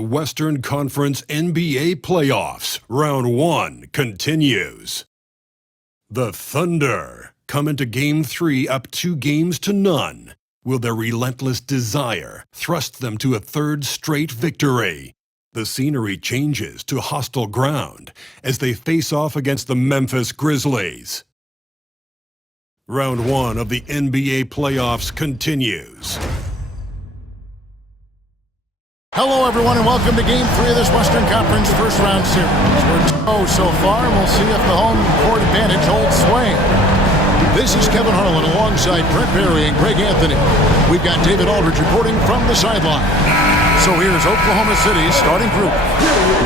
The Western Conference NBA Playoffs, Round 1 continues. The Thunder come into Game 3 up 2-0. Will their relentless desire thrust them to a third straight victory? The scenery changes to hostile ground as they face off against the Memphis Grizzlies. Round 1 of the NBA playoffs continues. Hello, everyone, and welcome to Game 3 of this Western Conference first-round series. We're 2-0 so far, and we'll see if the home court advantage holds sway. This is Kevin Harlan alongside Brent Barry and Greg Anthony. We've got David Aldridge reporting from the sideline. So here's Oklahoma City's starting group.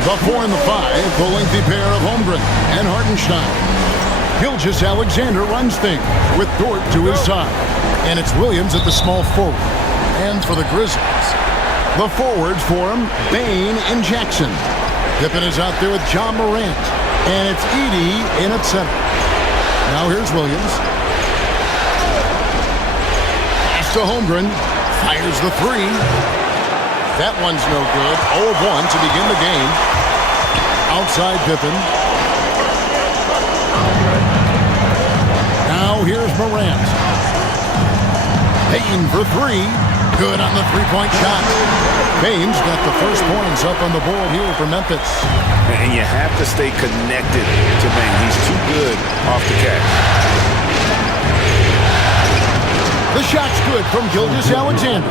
The 4 and the 5, the lengthy pair of Holmgren and Hartenstein. Gilgeous-Alexander runs things with Dort to his side. And it's Williams at the small forward. And for the Grizzlies, the forwards for him, Bane and Jackson. Pippen is out there with John Morant. And it's Edey in at center. Now here's Williams. Pass to Holmgren. Fires the three. That one's no good. 0 of 1 to begin the game. Outside Pippen. Now here's Morant. Payne for three. Good on the three-point shot. Payne's got the first points up on the board here for Memphis. And you have to stay connected to Payne. He's too good off the catch. The shot's good from Gilgeous-Alexander.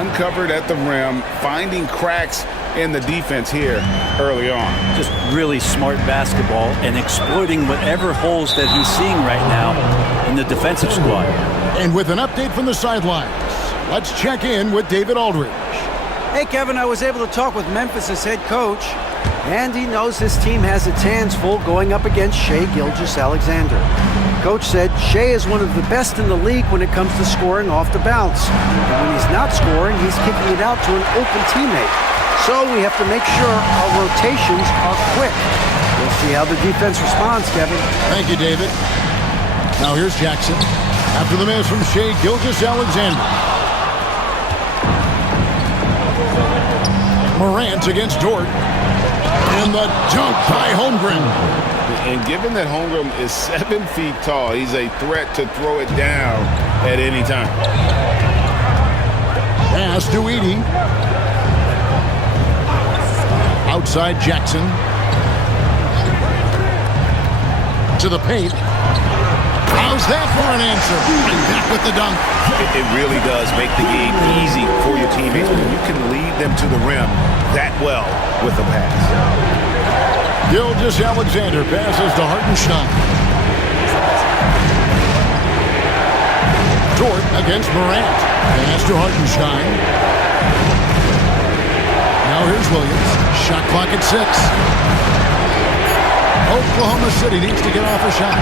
Uncovered at the rim, finding cracks in the defense here early on. Just really smart basketball and exploiting whatever holes that he's seeing right now in the defensive squad. And with an update from the sidelines, let's check in with David Aldridge. Hey, Kevin, I was able to talk with Memphis' head coach, and he knows his team has its hands full going up against Shai Gilgeous-Alexander. Coach said Shai is one of the best in the league when it comes to scoring off the bounce. And when he's not scoring, he's kicking it out to an open teammate. So we have to make sure our rotations are quick. We'll see how the defense responds, Kevin. Thank you, David. Now here's Jackson. After the miss from Shai Gilgeous-Alexander. Morant against Dort. And the dunk by Holmgren. And given that Holmgren is 7 feet tall, he's a threat to throw it down at any time. Pass to Edey. Outside Jackson. To the paint. How's that for an answer? And back with the dunk. It really does make the game easy for your teammates when you can lead them to the rim that well with a pass. Gilgeous-Alexander passes to Hartenstein. Dort against Morant. Pass to Hartenstein. Now here's Williams. Shot clock at 6. Oklahoma City needs to get off a shot.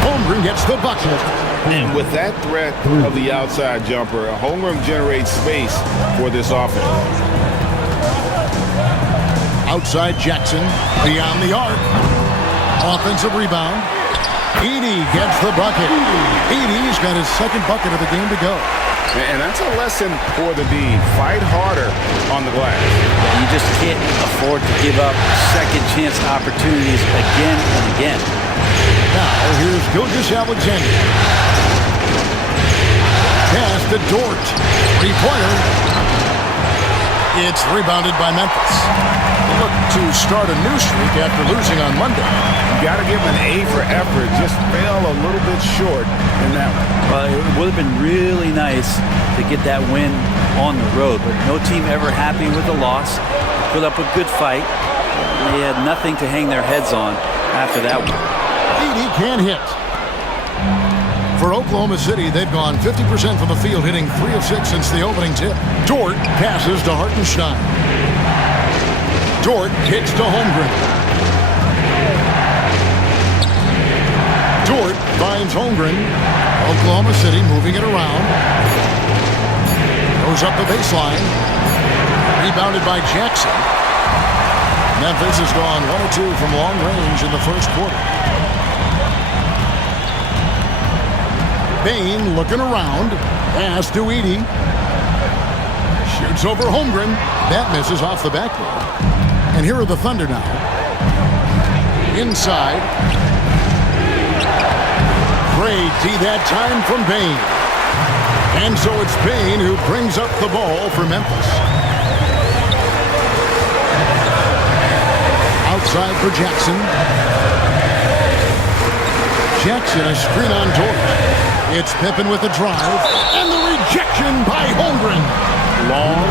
Holmgren gets the bucket. And with that threat of the outside jumper, Holmgren generates space for this offense. Outside Jackson, beyond the arc. Offensive rebound. Edey gets the bucket. Edey's got his second bucket of the game to go. And that's a lesson for the D. Fight harder on the glass. You just can't afford to give up second chance opportunities again and again. Now here's Gilgeous-Alexander. Pass to Dort. Three-pointer. It's rebounded by Memphis. Look to start a new streak after losing on Monday. You got to give him an A for effort. Just fell a little bit short in that one. Well, it would have been really nice to get that win on the road, but no team ever happy with the loss. Put up a good fight. They had nothing to hang their heads on after that one. Edey can't hit. For Oklahoma City, they've gone 50% from the field, hitting 3 of 6 since the opening tip. Dort passes to Hartenstein. Dort kicks to Holmgren. Dort finds Holmgren. Oklahoma City moving it around. Goes up the baseline. Rebounded by Jackson. Memphis has gone 1 of 2 from long range in the first quarter. Bane looking around. Pass to Edey. Shoots over Holmgren. That misses off the backboard. And here are the Thunder now. Inside. Great D that time from Payne. And so it's Payne who brings up the ball for Memphis. Outside for Jackson. Jackson, a screen on George. It's Pippen with a drive. And the rejection by Holmgren. Long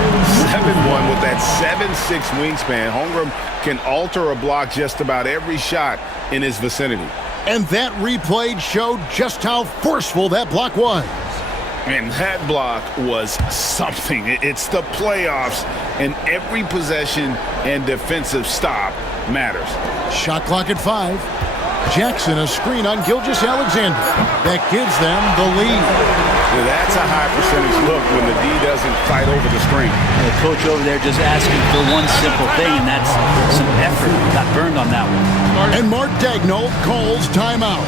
7-1 with that 7'6" wingspan. Holmgren can alter a block just about every shot in his vicinity. And that replay showed just how forceful that block was. And that block was something. It's the playoffs, and every possession and defensive stop matters. Shot clock at 5. Jackson, a screen on Gilgeous-Alexander. That gives them the lead. That's a high percentage look when the D doesn't fight over the screen. The coach over there just asking for one simple thing, and that's some effort. Got burned on that one. And Mark Daigneault calls timeout.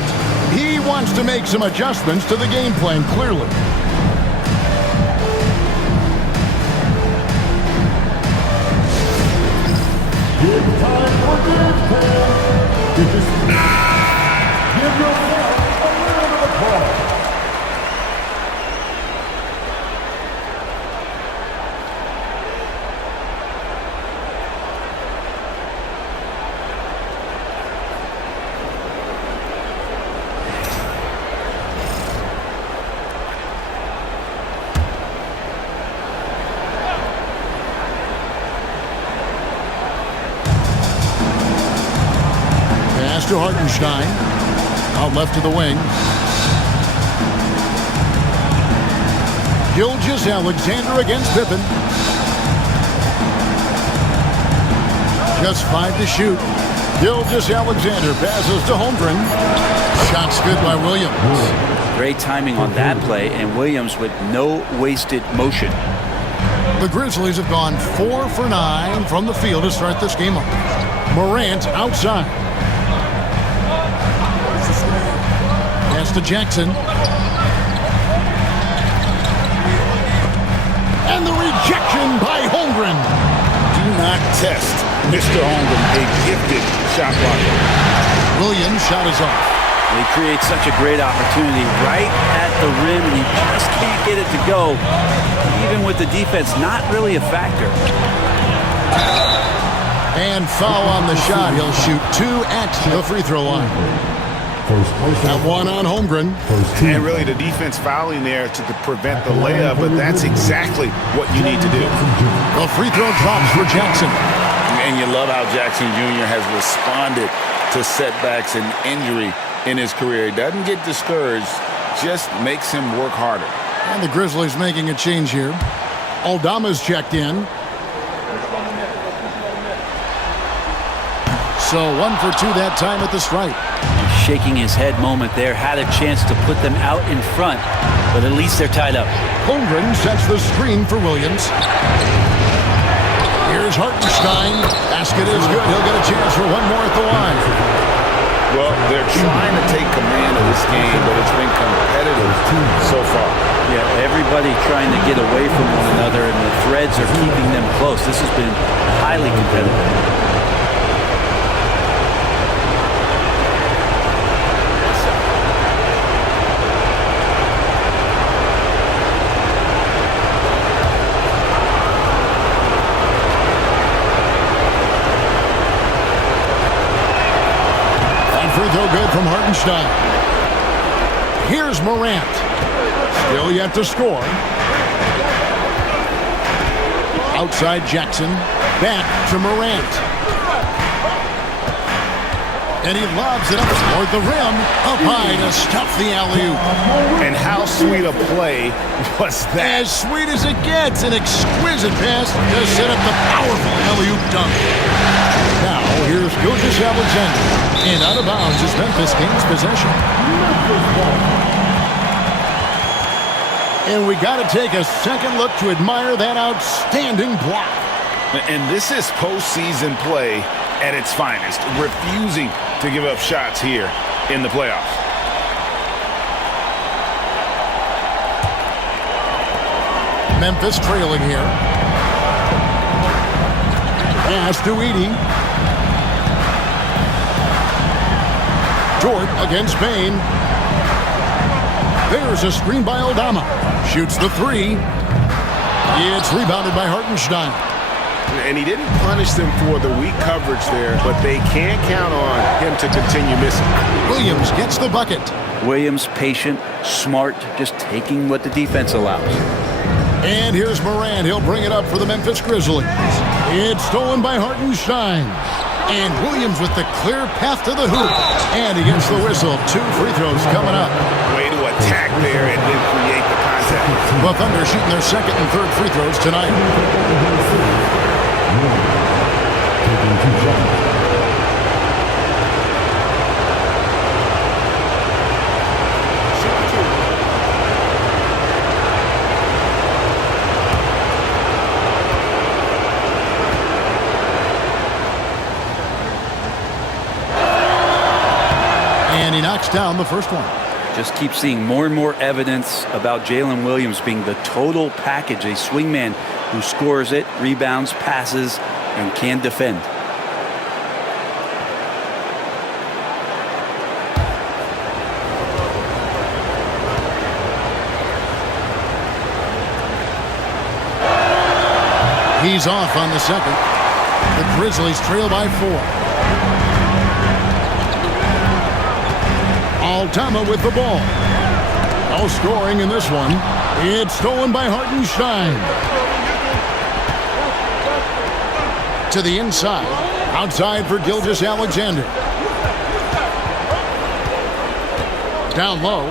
He wants to make some adjustments to the game plan, clearly. Give time for game plan. Give yourself a round of applause. To Hartenstein. Out left to the wing. Gilgeous-Alexander against Pippen. Just 5 to shoot. Gilgeous-Alexander passes to Holmgren. Shots good by Williams. Great timing on that play, and Williams with no wasted motion. The Grizzlies have gone 4 for 9 from the field to start this game off. Morant outside. Pass to Jackson. And the rejection by Holmgren. Do not test Mr. Holmgren, a gifted shot blocker. Williams' shot is off. He creates such a great opportunity right at the rim, and he just can't get it to go. Even with the defense not really a factor. And foul on the shot. He'll shoot 2 at the free throw line. That one on Holmgren. And really the defense fouling there to prevent the layup, but that's exactly what you need to do. The free throw drops for Jackson. And you love how Jackson Jr. has responded to setbacks and injury in his career. He doesn't get discouraged, just makes him work harder. And the Grizzlies making a change here. Aldama's checked in. So 1 for 2 that time at the stripe. Shaking his head moment there. Had a chance to put them out in front, but at least they're tied up. Holmgren sets the screen for Williams. Here's Hartenstein. Basket is good. He'll get a chance for one more at the line. Well, they're trying to take command of this game, but it's been competitive so far. Yeah, everybody trying to get away from one another, and the threads are keeping them close. This has been highly competitive. Free throw good from Hartenstein. Here's Morant. Still yet to score. Outside Jackson. Back to Morant. And he lobs it up toward the rim. Up high to stuff the alley-oop. And how sweet a play was that? As sweet as it gets. An exquisite pass to set up the powerful alley-oop dunk. Now, here's Gilgeous-Alexander. And out of bounds is Memphis gains possession. And we got to take a second look to admire that outstanding block. And this is postseason play at its finest, refusing to give up shots here in the playoffs. Memphis trailing here. Pass to Edie. Dort against Payne. There's a screen by Aldama. Shoots the three. It's rebounded by Hartenstein. And he didn't punish them for the weak coverage there, but they can't count on him to continue missing. Williams gets the bucket. Williams, patient, smart, just taking what the defense allows. And here's Morant. He'll bring it up for the Memphis Grizzlies. It's stolen by Hartenstein. And Williams with the clear path to the hoop. And he gets the whistle. 2 free throws coming up. Way to attack there and then create the contact. The Thunder shooting their second and third free throws tonight. Taking 2 shots. And he knocks down the first one. Just keep seeing more and more evidence about Jalen Williams being the total package, a swingman who scores it, rebounds, passes, and can defend. He's off on the second. The Grizzlies trail by 4. Aldama with the ball. No scoring in this one. It's stolen by Hartenstein. To the inside. Outside for Gilgeous Alexander. Down low.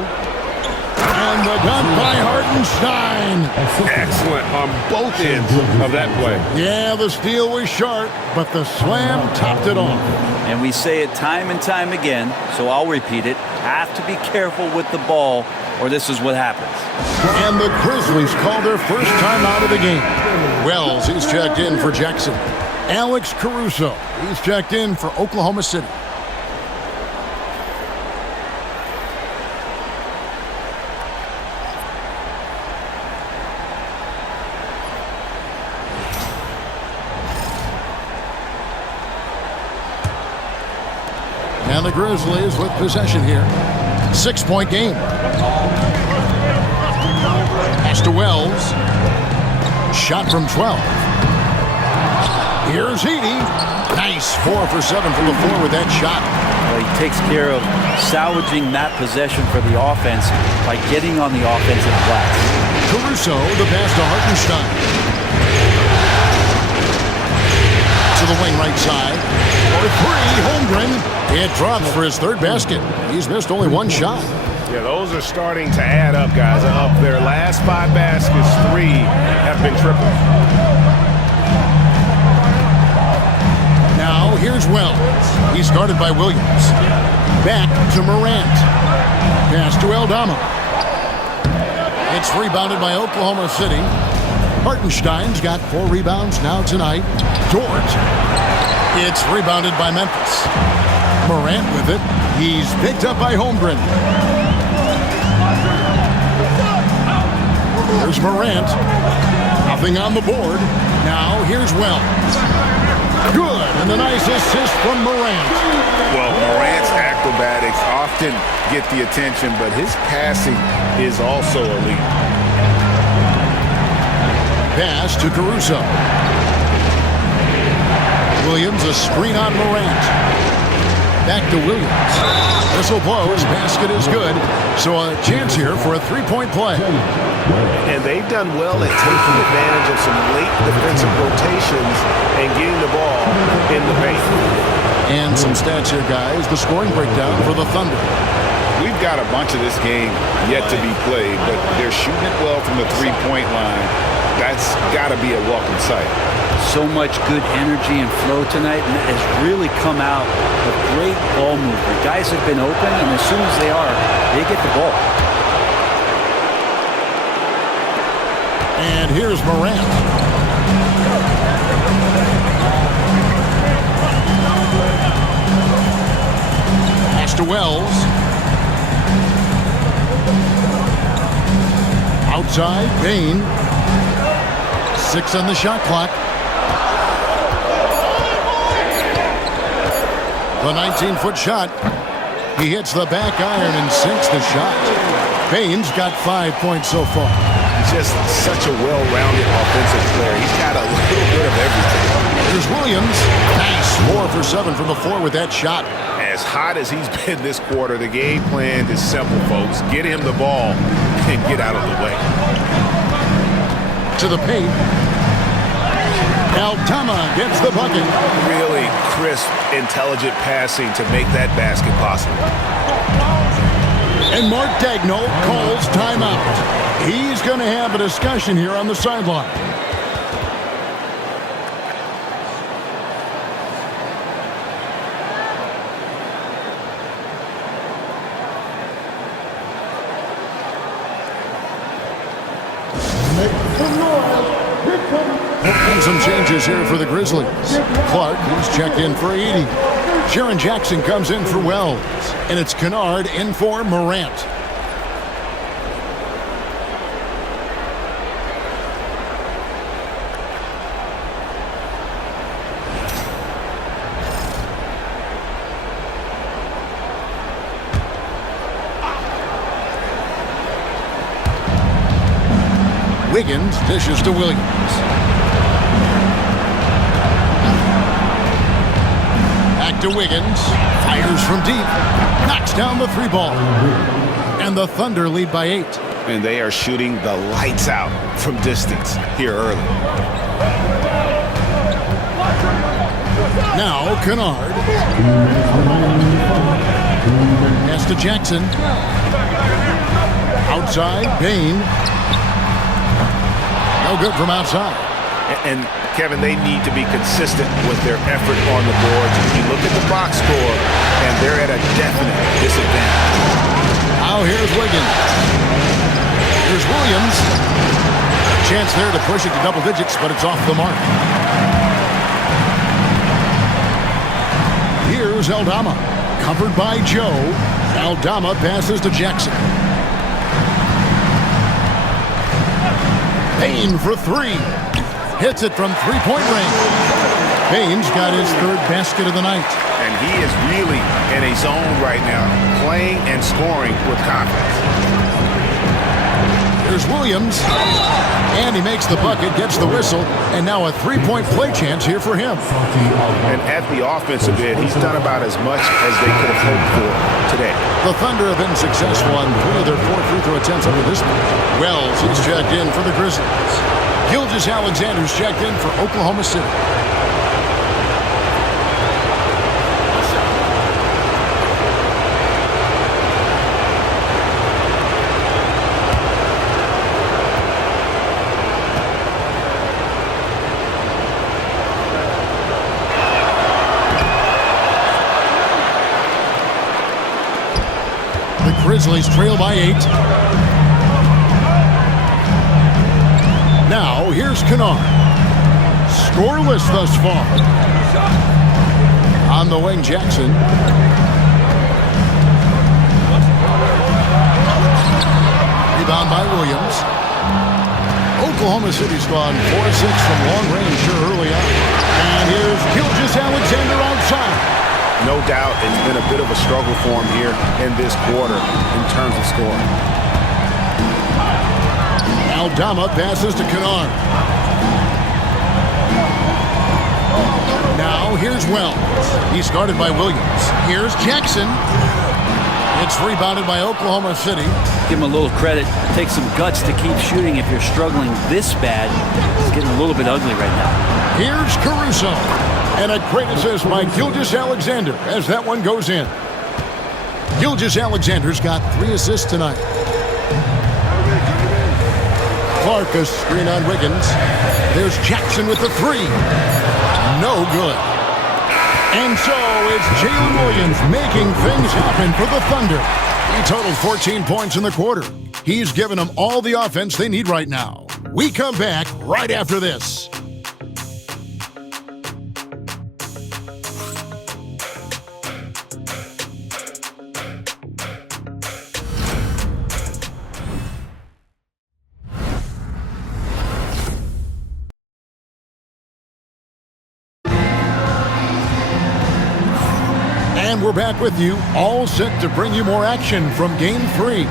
And the dunk by Hartenstein. Excellent on both ends of that play. Yeah, the steal was sharp, but the slam topped it off. And we say it time and time again, so I'll repeat it. Have to be careful with the ball, or this is what happens. And the Grizzlies call their first time out of the game. Wells, he's checked in for Jackson. Alex Caruso, he's checked in for Oklahoma City. And the Grizzlies with possession here. 6-point game. Pass to Wells. Shot from 12. Here's Edie. Nice 4 for 7 from the floor with that shot. Well, he takes care of salvaging that possession for the offense by getting on the offensive glass. Caruso, the pass to Hartenstein. To the wing right side. For 3, Holmgren. It drops for his third basket. He's missed only 1 shot. Yeah, those are starting to add up, guys. Up their last 5 baskets, 3 have been triples. Now here's Wells. He's guarded by Williams. Back to Morant. Pass to Aldama. It's rebounded by Oklahoma City. Hartenstein's got 4 rebounds now tonight. Dort. It's rebounded by Memphis. Morant with it. He's picked up by Holmgren. There's Morant. Nothing on the board. Now here's Wells. Good. And a nice assist from Morant. Well, Morant's acrobatics often get the attention, but his passing is also elite. Pass to Caruso. Williams, a screen on Morant. Back to Williams. Whistle blows. Basket is good. So a chance here for a 3-point play. And they've done well at taking advantage of some late defensive rotations and getting the ball in the paint. And some stats here, guys. The scoring breakdown for the Thunder. We've got a bunch of this game yet to be played, but they're shooting it well from the three-point line. That's got to be a welcome sight. So much good energy and flow tonight, and it has really come out of great ball movement. Guys have been open, and as soon as they are, they get the ball. And here's Morant. Pass to Wells. Outside, Bain. 6 on the shot clock. The 19-foot shot. He hits the back iron and sinks the shot. Payne's got 5 points so far. He's just such a well-rounded offensive player. He's got a little bit of everything. Here's Williams. Nice. 4 for 7 from the floor with that shot. As hot as he's been this quarter, the game plan is simple, folks. Get him the ball and get out of the way. To the paint. Dalla gets the bucket. Really crisp, intelligent passing to make that basket possible. And Mark Daigneault calls timeout. He's going to have a discussion here on the sideline. And some changes here for the Grizzlies. Clark, who's checked in for 80. Jaren Jackson comes in for Wells. And it's Kennard in for Morant. Wiggins dishes to Williams. Back to Wiggins. Fires from deep. Knocks down the 3 ball. And the Thunder lead by 8. And they are shooting the lights out from distance here early. Now Kennard. Pass to Jackson. Outside, Payne. No good from outside. And Kevin, they need to be consistent with their effort on the boards. You look at the box score, and they're at a definite disadvantage. Now here's Wiggins. Here's Williams. Chance there to push it to double digits, but it's off the mark. Here's Aldama. Covered by Joe. Aldama passes to Jackson. Payne for 3. Hits it from 3-point range. Payne's got his 3rd basket of the night. And he is really in a zone right now, playing and scoring with confidence. Here's Williams. And he makes the bucket, gets the whistle, and now a 3-point play chance here for him. And at the offensive end, he's done about as much as they could have hoped for today. The Thunder have been successful on 3 of their 4 free throw attempts up to this point. Wells is checked in for the Grizzlies. Gilgeous-Alexander's checked in for Oklahoma City. The Grizzlies trail by 8. Now, here's Kennard. Scoreless thus far. On the wing, Jackson. Rebound by Williams. Oklahoma City's gone 4-6 from long range here early on. And here's Gilgeous-Alexander outside. No doubt it's been a bit of a struggle for him here in this quarter in terms of scoring. Aldama passes to Kennard. Now here's Wells. He's guarded by Williams. Here's Jackson. It's rebounded by Oklahoma City. Give him a little credit. It takes some guts to keep shooting if you're struggling this bad. It's getting a little bit ugly right now. Here's Caruso. And a great assist by Gilgeous-Alexander as that one goes in. Gilgeous-Alexander's got 3 assists tonight. Clark a screen on Wiggins. There's Jackson with the 3. No good. And so it's Jalen Williams making things happen for the Thunder. He totaled 14 points in the quarter. He's given them all the offense they need right now. We come back right after this. And we're back with you, all set to bring you more action from Game 3.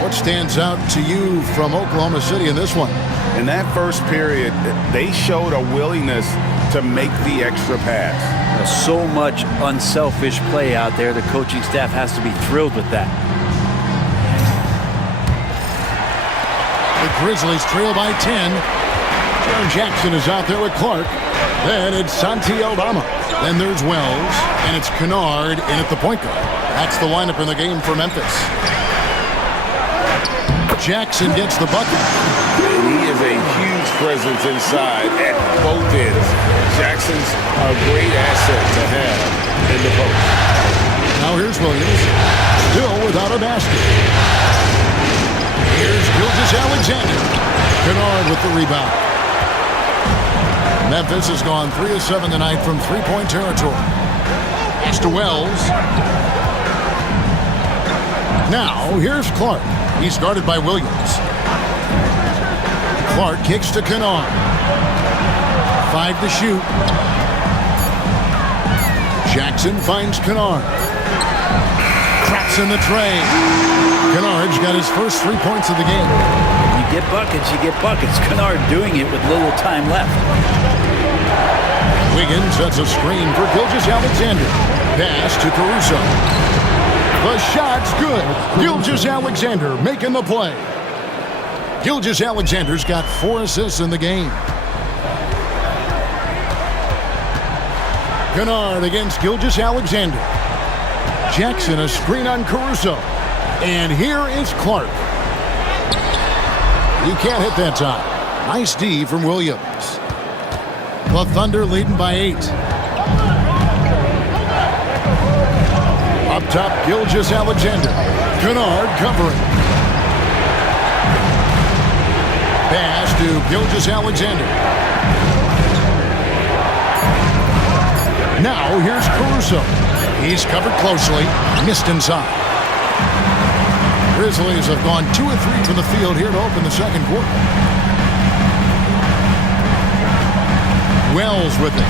What stands out to you from Oklahoma City in this one? In that first period, they showed a willingness to make the extra pass. There's so much unselfish play out there. The coaching staff has to be thrilled with that. The Grizzlies trail by 10. Jaren Jackson is out there with Clark. Then it's Santi Aldama. Then there's Wells, and it's Kennard in at the point guard. That's the lineup in the game for Memphis. Jackson gets the bucket. And he is a huge presence inside at both ends. Jackson's a great asset to have in the post. Now here's Williams, still without a basket. Here's Gilgeous-Alexander. Kennard with the rebound. Memphis has gone 3 of 7 tonight from three-point territory. Pass to Wells. Now, here's Clark. He's guarded by Williams. Clark kicks to Kennard. 5 to shoot. Jackson finds Kennard. Traps in the tray. Kennard's got his first 3 points of the game. You get buckets, you get buckets. Kennard doing it with little time left. Wiggins sets a screen for Gilgeous-Alexander. Pass to Caruso. The shot's good. Gilgeous-Alexander making the play. Gilgeous-Alexander's got 4 assists in the game. Kennard against Gilgeous-Alexander. Jackson a screen on Caruso. And here is Clark. He can't hit that time. Nice D from Williams. The Thunder leading by 8. Up top, Gilgeous-Alexander. Kennard covering. Pass to Gilgeous-Alexander. Now here's Caruso. He's covered closely. Missed inside. Grizzlies have gone 2 of 3 from the field here to open the second quarter. Wells with it.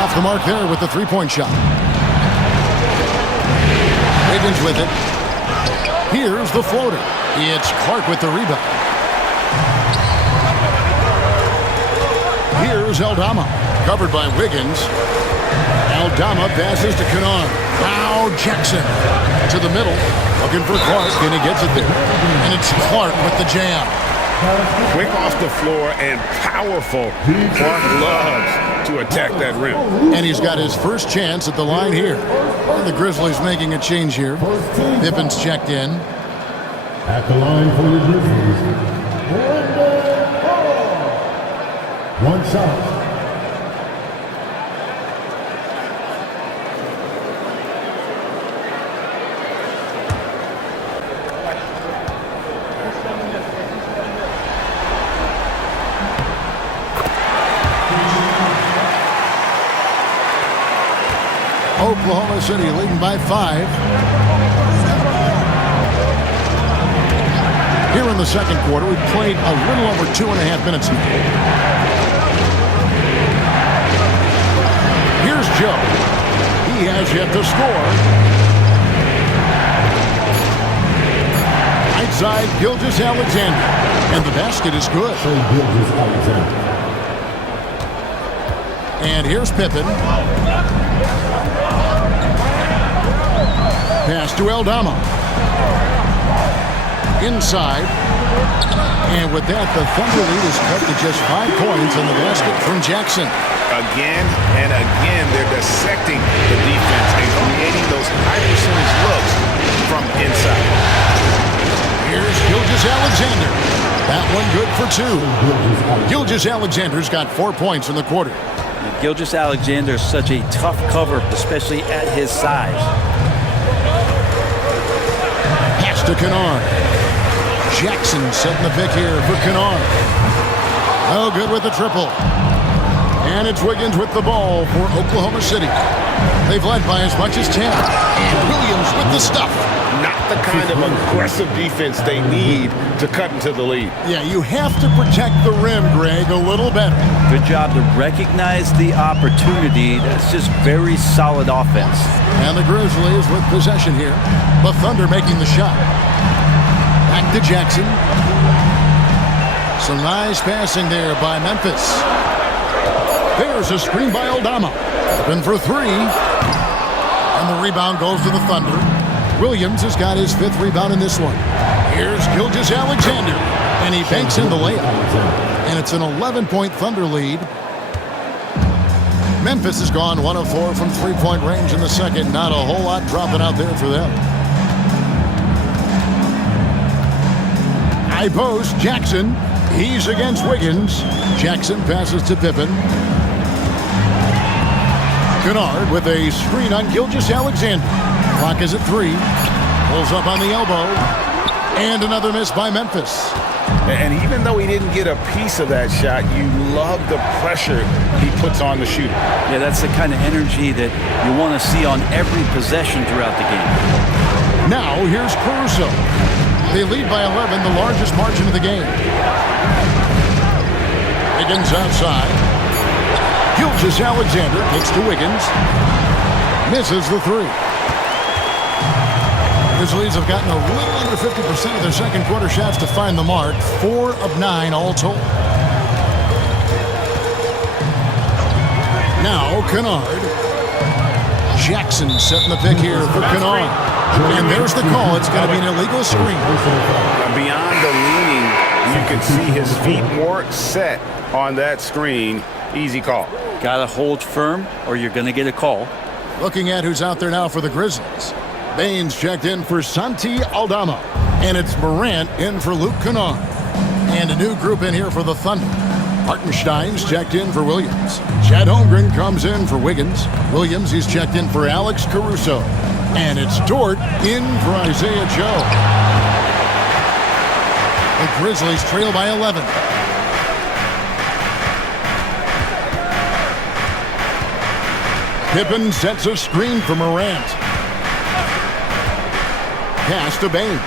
Off the mark there with the three-point shot. Wiggins with it. Here's the floater. It's Clark with the rebound. Here's Aldama. Covered by Wiggins. Aldama passes to Kennard. Now Jackson to the middle. Looking for Clark, and he gets it there. And it's Clark with the jam. Quick off the floor and powerful. Clark loves to attack that rim. And he's got his first chance at the line here. The Grizzlies making a change here. Pippin's checked in. At the line for the Grizzlies, one shot. Oklahoma City leading by 5. Here in the second quarter, we've played a little over 2.5 minutes now. Here's Joe. He has yet to score. Right side, Gilgeous-Alexander. And the basket is good. And here's Pippen. Pass to Aldama. Inside. And with that, the Thunder lead is cut to just 5 points on the basket from Jackson. Again and again, they're dissecting the defense and creating those high percentage looks from inside. Here's Gilgeous-Alexander. That one good for 2. Gilgeous-Alexander's got 4 points in the quarter. Gilgeous-Alexander is such a tough cover, especially at his size. Pass to Kennard. Jackson setting the pick here for Kennard. Oh, good with the triple. And it's Wiggins with the ball for Oklahoma City. They've led by as much as 10. And Williams with the stuff. not the kind of aggressive defense they need to cut into the lead. Yeah, you have to protect the rim, Greg, a little better. Good job to recognize the opportunity. That's just very solid offense. And the Grizzlies with possession here. The Thunder making the shot. Back to Jackson. Some nice passing there by Memphis. There's a screen by Aldama. Open for three. And the rebound goes to the Thunder. Williams has got his 5th rebound in this one. Here's Gilgeous-Alexander. And he banks in the layup. And it's an 11-point Thunder lead. Memphis has gone 1 of 4 from three-point range in the second. Not a whole lot dropping out there for them. High post, Jackson. He's against Wiggins. Jackson passes to Pippen. Kennard with a screen on Gilgeous-Alexander. Clock is at 3. Pulls up on the elbow. And another miss by Memphis. And even though he didn't get a piece of that shot, you love the pressure he puts on the shooter. Yeah, that's the kind of energy that you want to see on every possession throughout the game. Now here's Caruso. They lead by 11, the largest margin of the game. Wiggins outside. Gilgeous-Alexander kicks to Wiggins. Misses the 3. Grizzlies have gotten a little under 50% of their second quarter shots to find the mark. 4 of 9 all told. Now Kennard. Jackson setting the pick here for Kennard. And there's the call. It's going to be an illegal screen. Beyond the leaning, you can see his feet weren't set on that screen. Easy call. Got to hold firm or you're going to get a call. Looking at who's out there now for the Grizzlies. Baines checked in for Santi Aldama. And it's Morant in for Luke Kennard. And a new group in here for the Thunder. Hartenstein's checked in for Williams. Chad Holmgren comes in for Wiggins. Williams, he's checked in for Alex Caruso. And it's Dort in for Isaiah Joe. The Grizzlies trail by 11. Pippen sets a screen for Morant. Pass to Bain.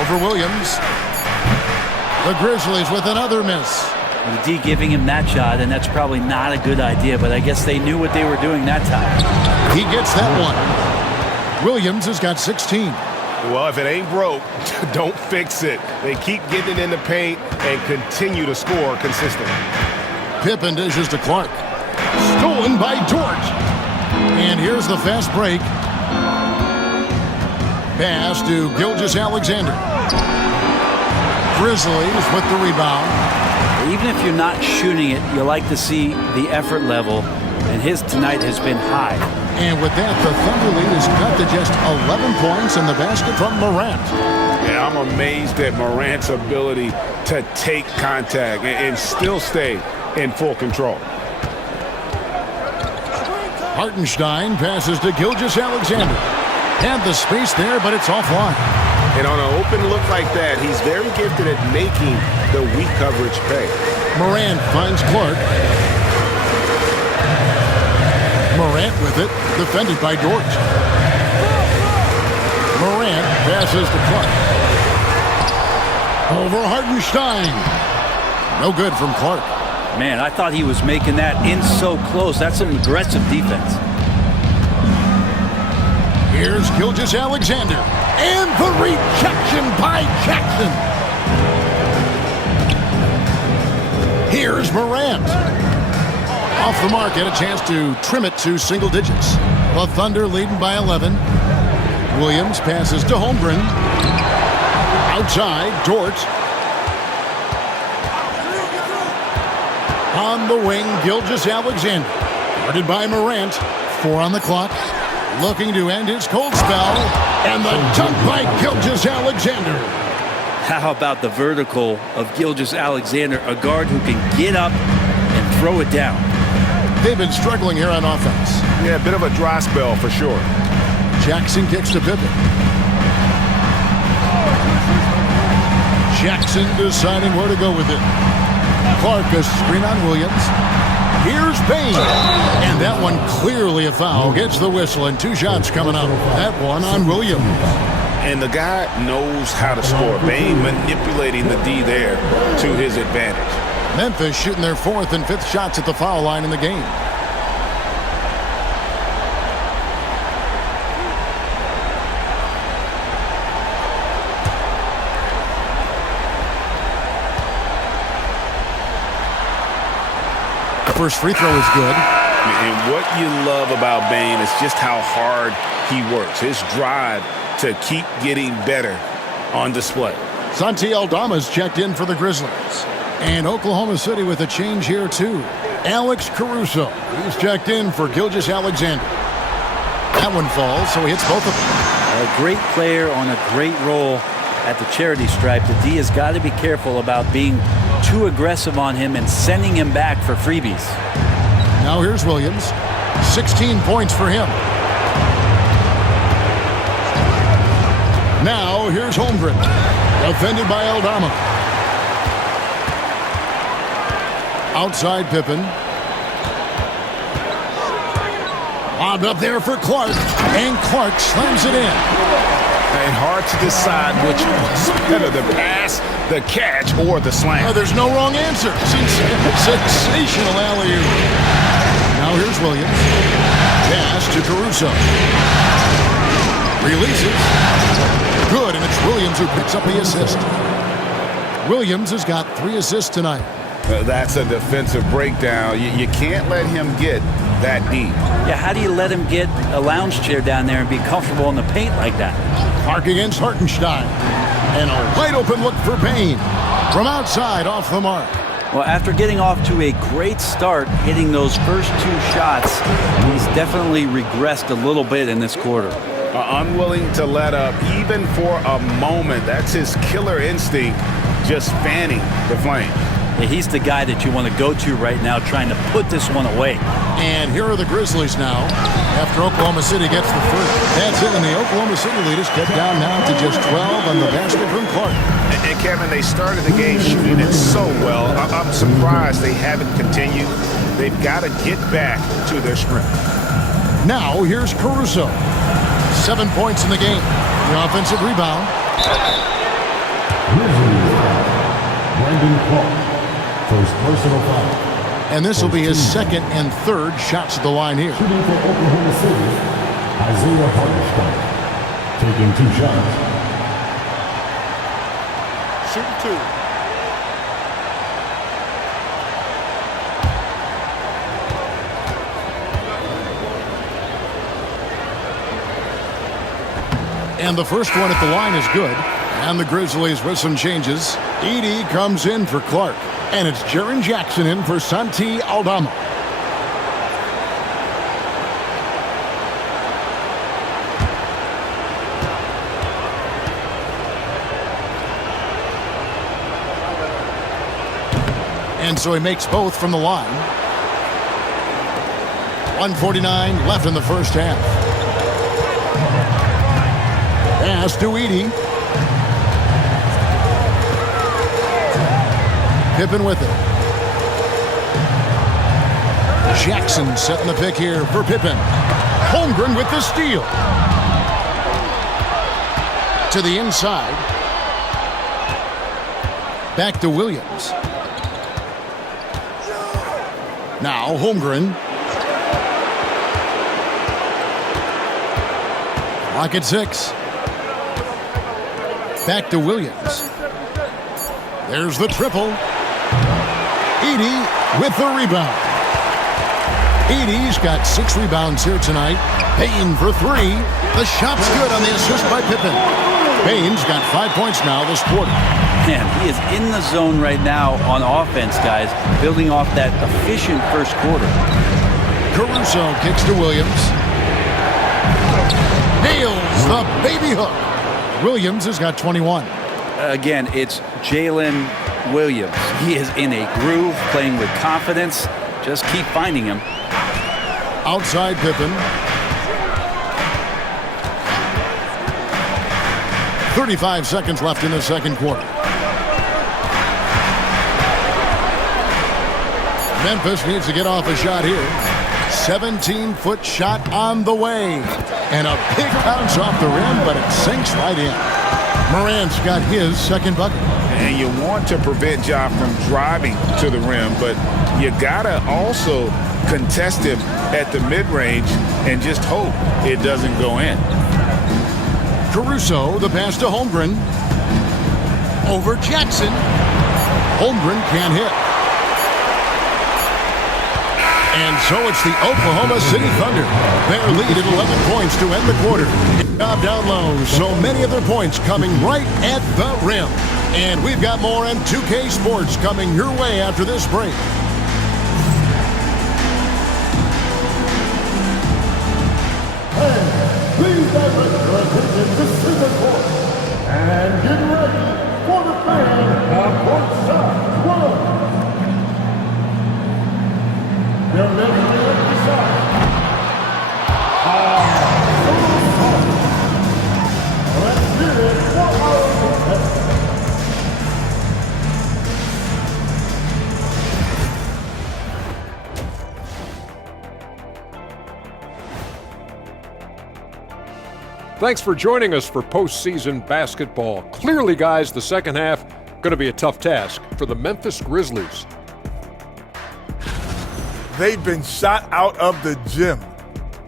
Over Williams. The Grizzlies with another miss. The D giving him that shot, and that's probably not a good idea, but I guess they knew what they were doing that time. He gets that one. Williams has got 16. Well, if it ain't broke, don't fix it. They keep getting it in the paint and continue to score consistently. Pippen dishes to Clark. Stolen by Dort. And here's the fast break. Pass to Gilgeous-Alexander. Grizzlies with the rebound. Even if you're not shooting it, you like to see the effort level, and his tonight has been high. And with that, the Thunder lead is cut to just 11 points in the basket from Morant. Yeah, I'm amazed at Morant's ability to take contact and still stay in full control. Hartenstein passes to Gilgeous-Alexander. Had the space there, but it's offline. And on an open look like that, he's very gifted at making the weak coverage pay. Morant finds Clark. Morant with it, defended by Dort. Morant passes to Clark. Over Hartenstein. No good from Clark. Man, I thought he was making that in so close. That's some aggressive defense. Here's Gilgeous-Alexander. And the rejection by Jackson. Here's Morant. Off the mark, had a chance to trim it to single digits. The Thunder leading by 11. Williams passes to Holmgren. Outside, Dort. On the wing, Gilgeous-Alexander. Guarded by Morant. 4 on the clock. Looking to end his cold spell. And the dunk by Gilgeous-Alexander. How about the vertical of Gilgeous-Alexander, a guard who can get up and throw it down. They've been struggling here on offense. Yeah, a bit of a dry spell for sure. Jackson kicks to Pippen. Jackson deciding where to go with it. Clark a screen on Williams. Here's Payne. And that one clearly a foul. Gets the whistle and 2 shots coming up. That one on Williams. And the guy knows how to score. Bane manipulating the D there to his advantage. Memphis shooting their 4th and 5th shots at the foul line in the game. First free throw is good. And what you love about Bane is just how hard he works. His drive to keep getting better on display. Santi Aldama's checked in for the Grizzlies. And Oklahoma City with a change here, too. Alex Caruso. He's checked in for Gilgeous-Alexander. That one falls, so he hits both of them. A great player on a great role at the charity stripe. The D has got to be careful about being too aggressive on him and sending him back for freebies. Now here's Williams. 16 points for him. Now here's Holmgren. Defended by Aldama. Outside Pippen. Lobbed up there for Clark. And Clark slams it in. And hard to decide which was better, the pass, the catch, or the slam. There's no wrong answer. Sensational alley-oop. Now here's Williams. Pass to Caruso. Releases. Good, and it's Williams who picks up the assist. Williams has got 3 assists tonight. That's a defensive breakdown. You can't let him get that deep. Yeah, how do you let him get a lounge chair down there and be comfortable in the paint like that? Clark against Hartenstein. And a wide open look for Payne. From outside, off the mark. Well, after getting off to a great start, hitting those first 2 shots, he's definitely regressed a little bit in this quarter. Unwilling to let up even for a moment. That's his killer instinct, just fanning the flame. Yeah, he's the guy that you want to go to right now, trying to put this one away. And here are the Grizzlies now, after Oklahoma City gets the first. That's it, and the Oklahoma City leaders get down now to just 12 on the basket from Clark. And Kevin, they started the game shooting it so well. I'm surprised they haven't continued. They've got to get back to their sprint. Now, here's Caruso. 7 points in the game. The offensive rebound. Brandon Clark. First personal foul. And this will be his 2nd and 3rd shots at the line here. Shooting for Oklahoma City, Isaiah Hartenstein. Taking 2 shots. Shooting 2. And the first one at the line is good. And the Grizzlies with some changes. Edey comes in for Clark. And it's Jaren Jackson in for Santi Aldama. And so he makes both from the line. 1:49 left in the first half. Pass to Edey. Pippen with it. Jackson setting the pick here for Pippen. Holmgren with the steal. To the inside. Back to Williams. Now Holmgren. Clock at 6. Back to Williams. There's the triple. Edey with the rebound. Edey's got 6 rebounds here tonight. Payne for 3. The shot's good on the assist by Pippen. Payne's got 5 points now this quarter. Man, he is in the zone right now on offense, guys, building off that efficient first quarter. Caruso kicks to Williams. Nails the baby hook. Williams has got 21. Again, it's Jalen Williams. He is in a groove, playing with confidence. Just keep finding him. Outside Pippen. 35 seconds left in the second quarter. Memphis needs to get off a shot here. 17-foot shot on the way. And a big bounce off the rim, but it sinks right in. Morant's got his second bucket. And you want to prevent Ja from driving to the rim, but you gotta also contest him at the mid-range and just hope it doesn't go in. Caruso, the pass to Holmgren. Over Jackson. Holmgren can't hit. And so it's the Oklahoma City Thunder. Their lead at 11 points to end the quarter. Job down low, so many of their points coming right at the rim. And we've got more on 2K Sports coming your way after this break. Please direct your attention to center court and get ready for the fan of courtside one. They'll never get the shot. Let's get it for our contestant. Thanks for joining us for postseason basketball. Clearly, guys, the second half going to be a tough task for the Memphis Grizzlies. They've been shot out of the gym.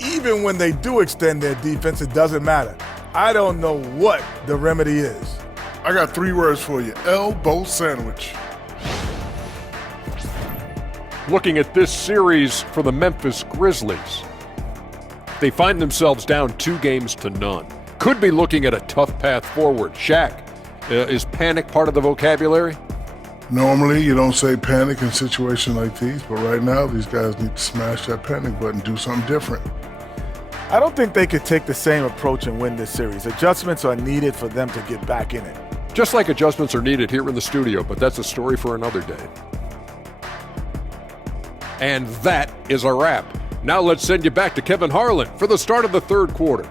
Even when they do extend their defense, it doesn't matter. I don't know what the remedy is. I got 3 words for you. Elbow sandwich. Looking at this series for the Memphis Grizzlies, they find themselves down 2-0. Could be looking at a tough path forward. Shaq, is panic part of the vocabulary? Normally, you don't say panic in situations like these, but right now, these guys need to smash that panic button, do something different. I don't think they could take the same approach and win this series. Adjustments are needed for them to get back in it. Just like adjustments are needed here in the studio, but that's a story for another day. And that is a wrap. Now let's send you back to Kevin Harlan for the start of the third quarter.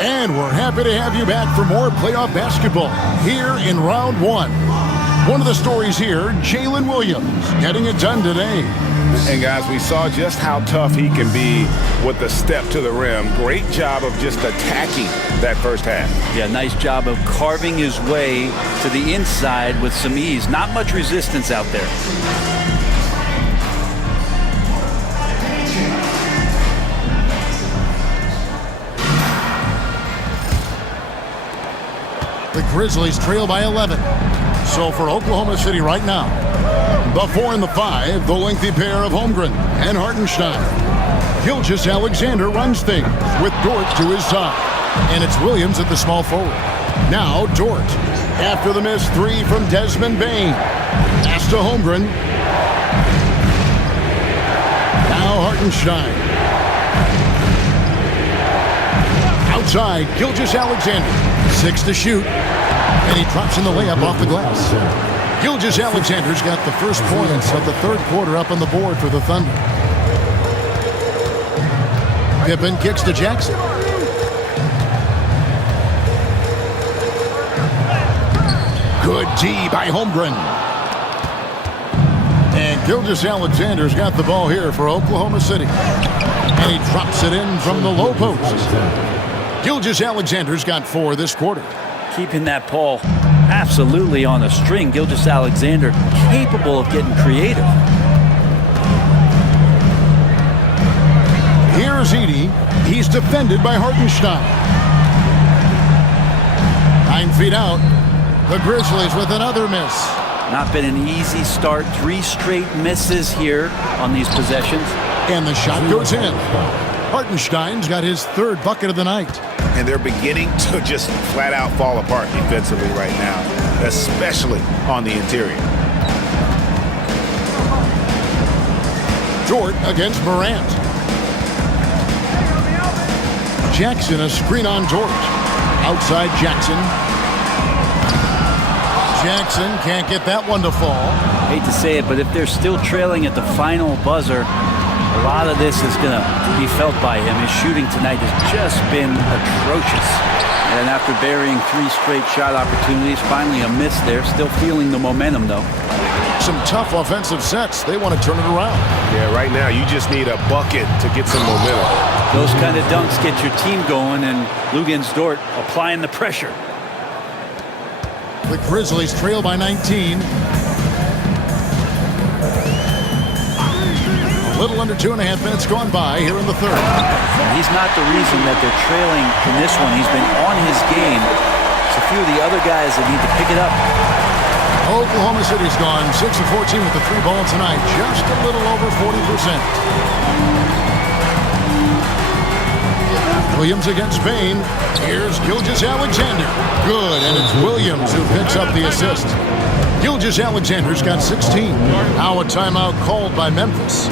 And we're happy to have you back for more playoff basketball here in round 1. One of the stories here, Jalen Williams getting it done today. And guys, we saw just how tough he can be with the step to the rim. Great job of just attacking that first half. Yeah, nice job of carving his way to the inside with some ease. Not much resistance out there. The Grizzlies trail by 11. So for Oklahoma City right now, the 4 and the 5, the lengthy pair of Holmgren and Hartenstein. Gilgeous-Alexander runs things with Dort to his side. And it's Williams at the small forward. Now Dort, after the missed 3 from Desmond Bane. Pass to Holmgren. Now Hartenstein. Outside, Gilgeous-Alexander. 6 to shoot. And he drops in the layup off the glass. Gilgeous-Alexander's got the first points of the third quarter up on the board for the Thunder. Pippen kicks to Jackson. Good D by Holmgren. And Gilgeous-Alexander's got the ball here for Oklahoma City. And he drops it in from the low post. Gilgeous-Alexander's got 4 this quarter. Keeping that ball absolutely on a string. Gilgeous-Alexander capable of getting creative. Here's Edey. He's defended by Hartenstein. 9 feet out. The Grizzlies with another miss. Not been an easy start. 3 straight misses here on these possessions. And the shot goes in. Hartenstein's got his 3rd bucket of the night. And they're beginning to just flat out fall apart defensively right now, especially on the interior. Dort against Morant. Jackson, a screen on Dort. Outside Jackson. Jackson can't get that one to fall. hate to say it, but if they're still trailing at the final buzzer, a lot of this is going to be felt by him. His shooting tonight has just been atrocious. And after burying 3 straight shot opportunities, finally a miss there. Still feeling the momentum, though. Some tough offensive sets. They want to turn it around. Yeah, right now you just need a bucket to get some momentum. Those kind of dunks get your team going, and Luguentz Dort applying the pressure. The Grizzlies trail by 19. A little under 2.5 minutes gone by here in the third. He's not the reason that they're trailing in this one. He's been on his game. It's a few of the other guys that need to pick it up. Oklahoma City's gone 6 of 14 with the 3 ball tonight. Just a little over 40%. Williams against Bain. Here's Gilgeous-Alexander. Good, and it's Williams who picks up the assist. Gilgeous-Alexander's got 16. Now a timeout called by Memphis.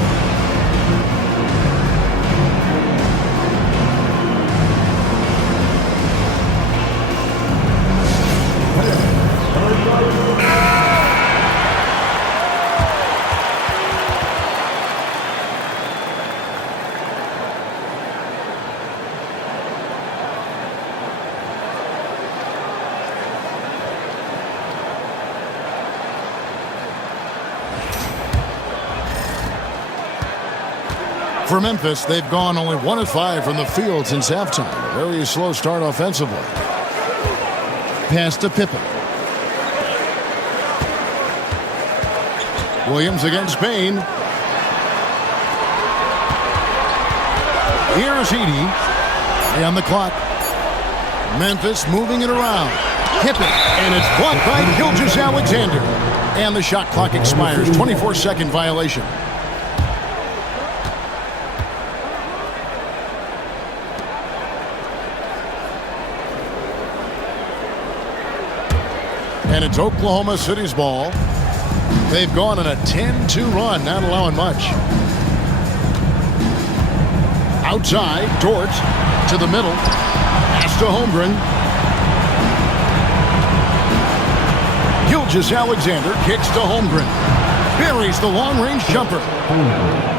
For Memphis, they've gone only 1 of 5 from the field since halftime. A very slow start offensively. Pass to Pippen. Williams against Bain. Here's Edey. And the clock. Memphis moving it around. Pippen. And it's blocked by Gilgeous-Alexander. And the shot clock expires. 24-second violation. And it's Oklahoma City's ball. They've gone on a 10-2 run, not allowing much. Outside, Dort to the middle. Pass to Holmgren. Gilgeous-Alexander kicks to Holmgren. Buries the long-range jumper.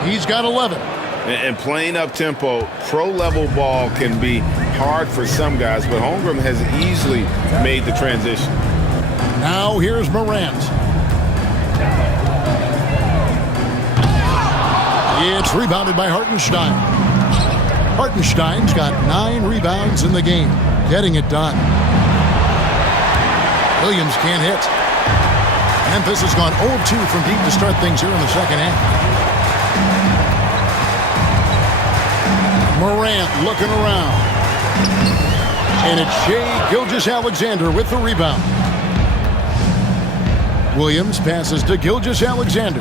He's got 11. And playing up-tempo, pro-level ball can be hard for some guys, but Holmgren has easily made the transition. Now here's Morant. It's rebounded by Hartenstein. Hartenstein's got 9 rebounds in the game. Getting it done. Williams can't hit. Memphis has gone 0-2 from deep to start things here in the second half. Morant looking around. And it's Shai Gilgeous-Alexander with the rebound. Williams passes to Gilgeous-Alexander.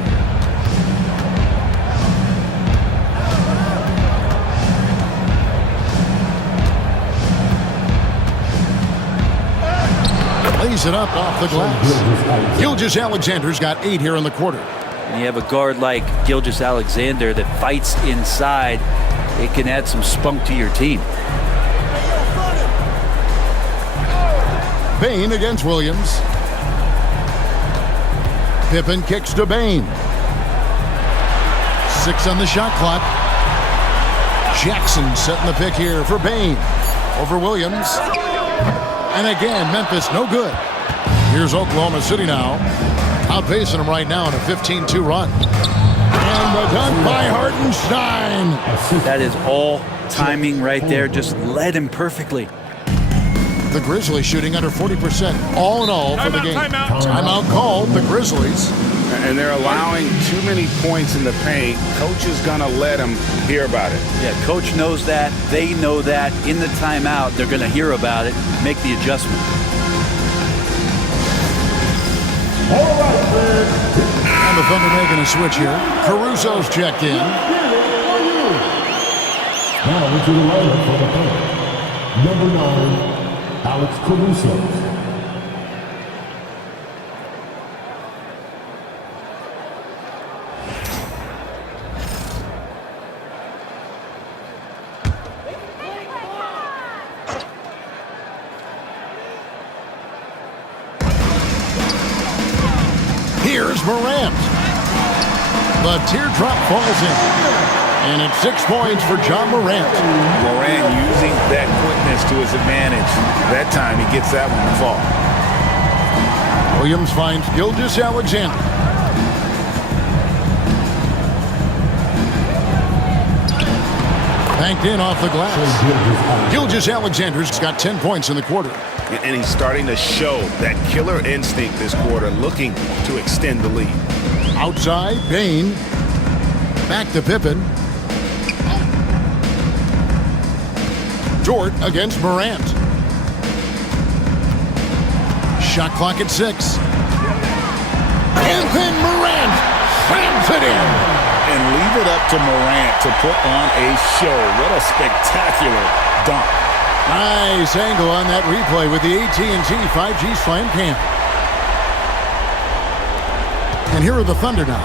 Lays it up off the glass. Gilgeous-Alexander's got 8 here in the quarter. When you have a guard like Gilgeous-Alexander that fights inside, it can add some spunk to your team. Bain against Williams. Pippen kicks to Bain. 6 on the shot clock. Jackson setting the pick here for Bain. Over Williams. And again, Memphis no good. Here's Oklahoma City now. Outpacing them right now in a 15-2 run. And the dunk by Hartenstein. That is all timing right there. Just led him perfectly. The Grizzlies shooting under 40% all in all for the game. Timeout called, the Grizzlies. And they're allowing too many points in the paint. Coach is going to let them hear about it. Yeah, coach knows that. They know that. In the timeout, they're going to hear about it, make the adjustment. And the Thunder making a switch here. Caruso's checked in. Now into the lineup for the Thunder. Number 9. Alex Caruso. Here's Morant. The teardrop falls in. And it's 6 points for John Morant. Morant using that quickness to his advantage. That time he gets that one to fall. Williams finds Gilgeous-Alexander. Banked in off the glass. Gilgeous-Alexander's got 10 points in the quarter. And he's starting to show that killer instinct this quarter, looking to extend the lead. Outside, Bane. Back to Pippen. Dort against Morant. Shot clock at 6. And then Morant slams it in. And leave it up to Morant to put on a show. What a spectacular dunk. Nice angle on that replay with the AT&T 5G Slam Cam. And here are the Thunder now.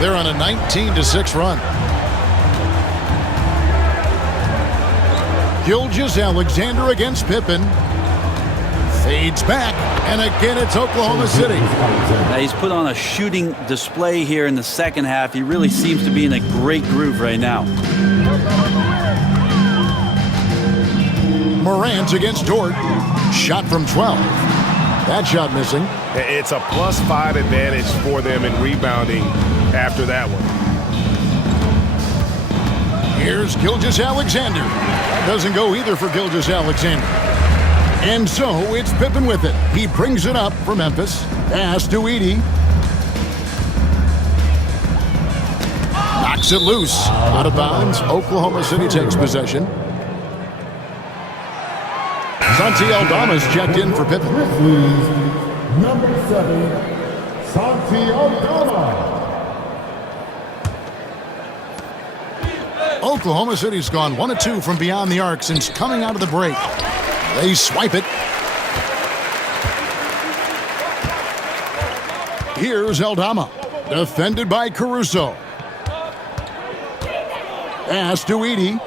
They're on a 19-6 run. Gilgeous-Alexander against Pippen. Fades back, and again it's Oklahoma City. Now he's put on a shooting display here in the second half. He really seems to be in a great groove right now. Morant against Dort. Shot from 12. That shot missing. It's a +5 advantage for them in rebounding after that one. Here's Gilgeous-Alexander. That doesn't go either for Gilgeous-Alexander. And so it's Pippen with it. He brings it up for Memphis. Pass to Edey. Knocks it loose. Out of bounds. Oklahoma City takes possession. Santi Aldama's checked in for Pippen. Grizzlies, number 7, Santi Aldama. Oklahoma City's gone 1 of 2 from beyond the arc since coming out of the break. They swipe it. Here's Aldama, defended by Caruso. Pass to Edey.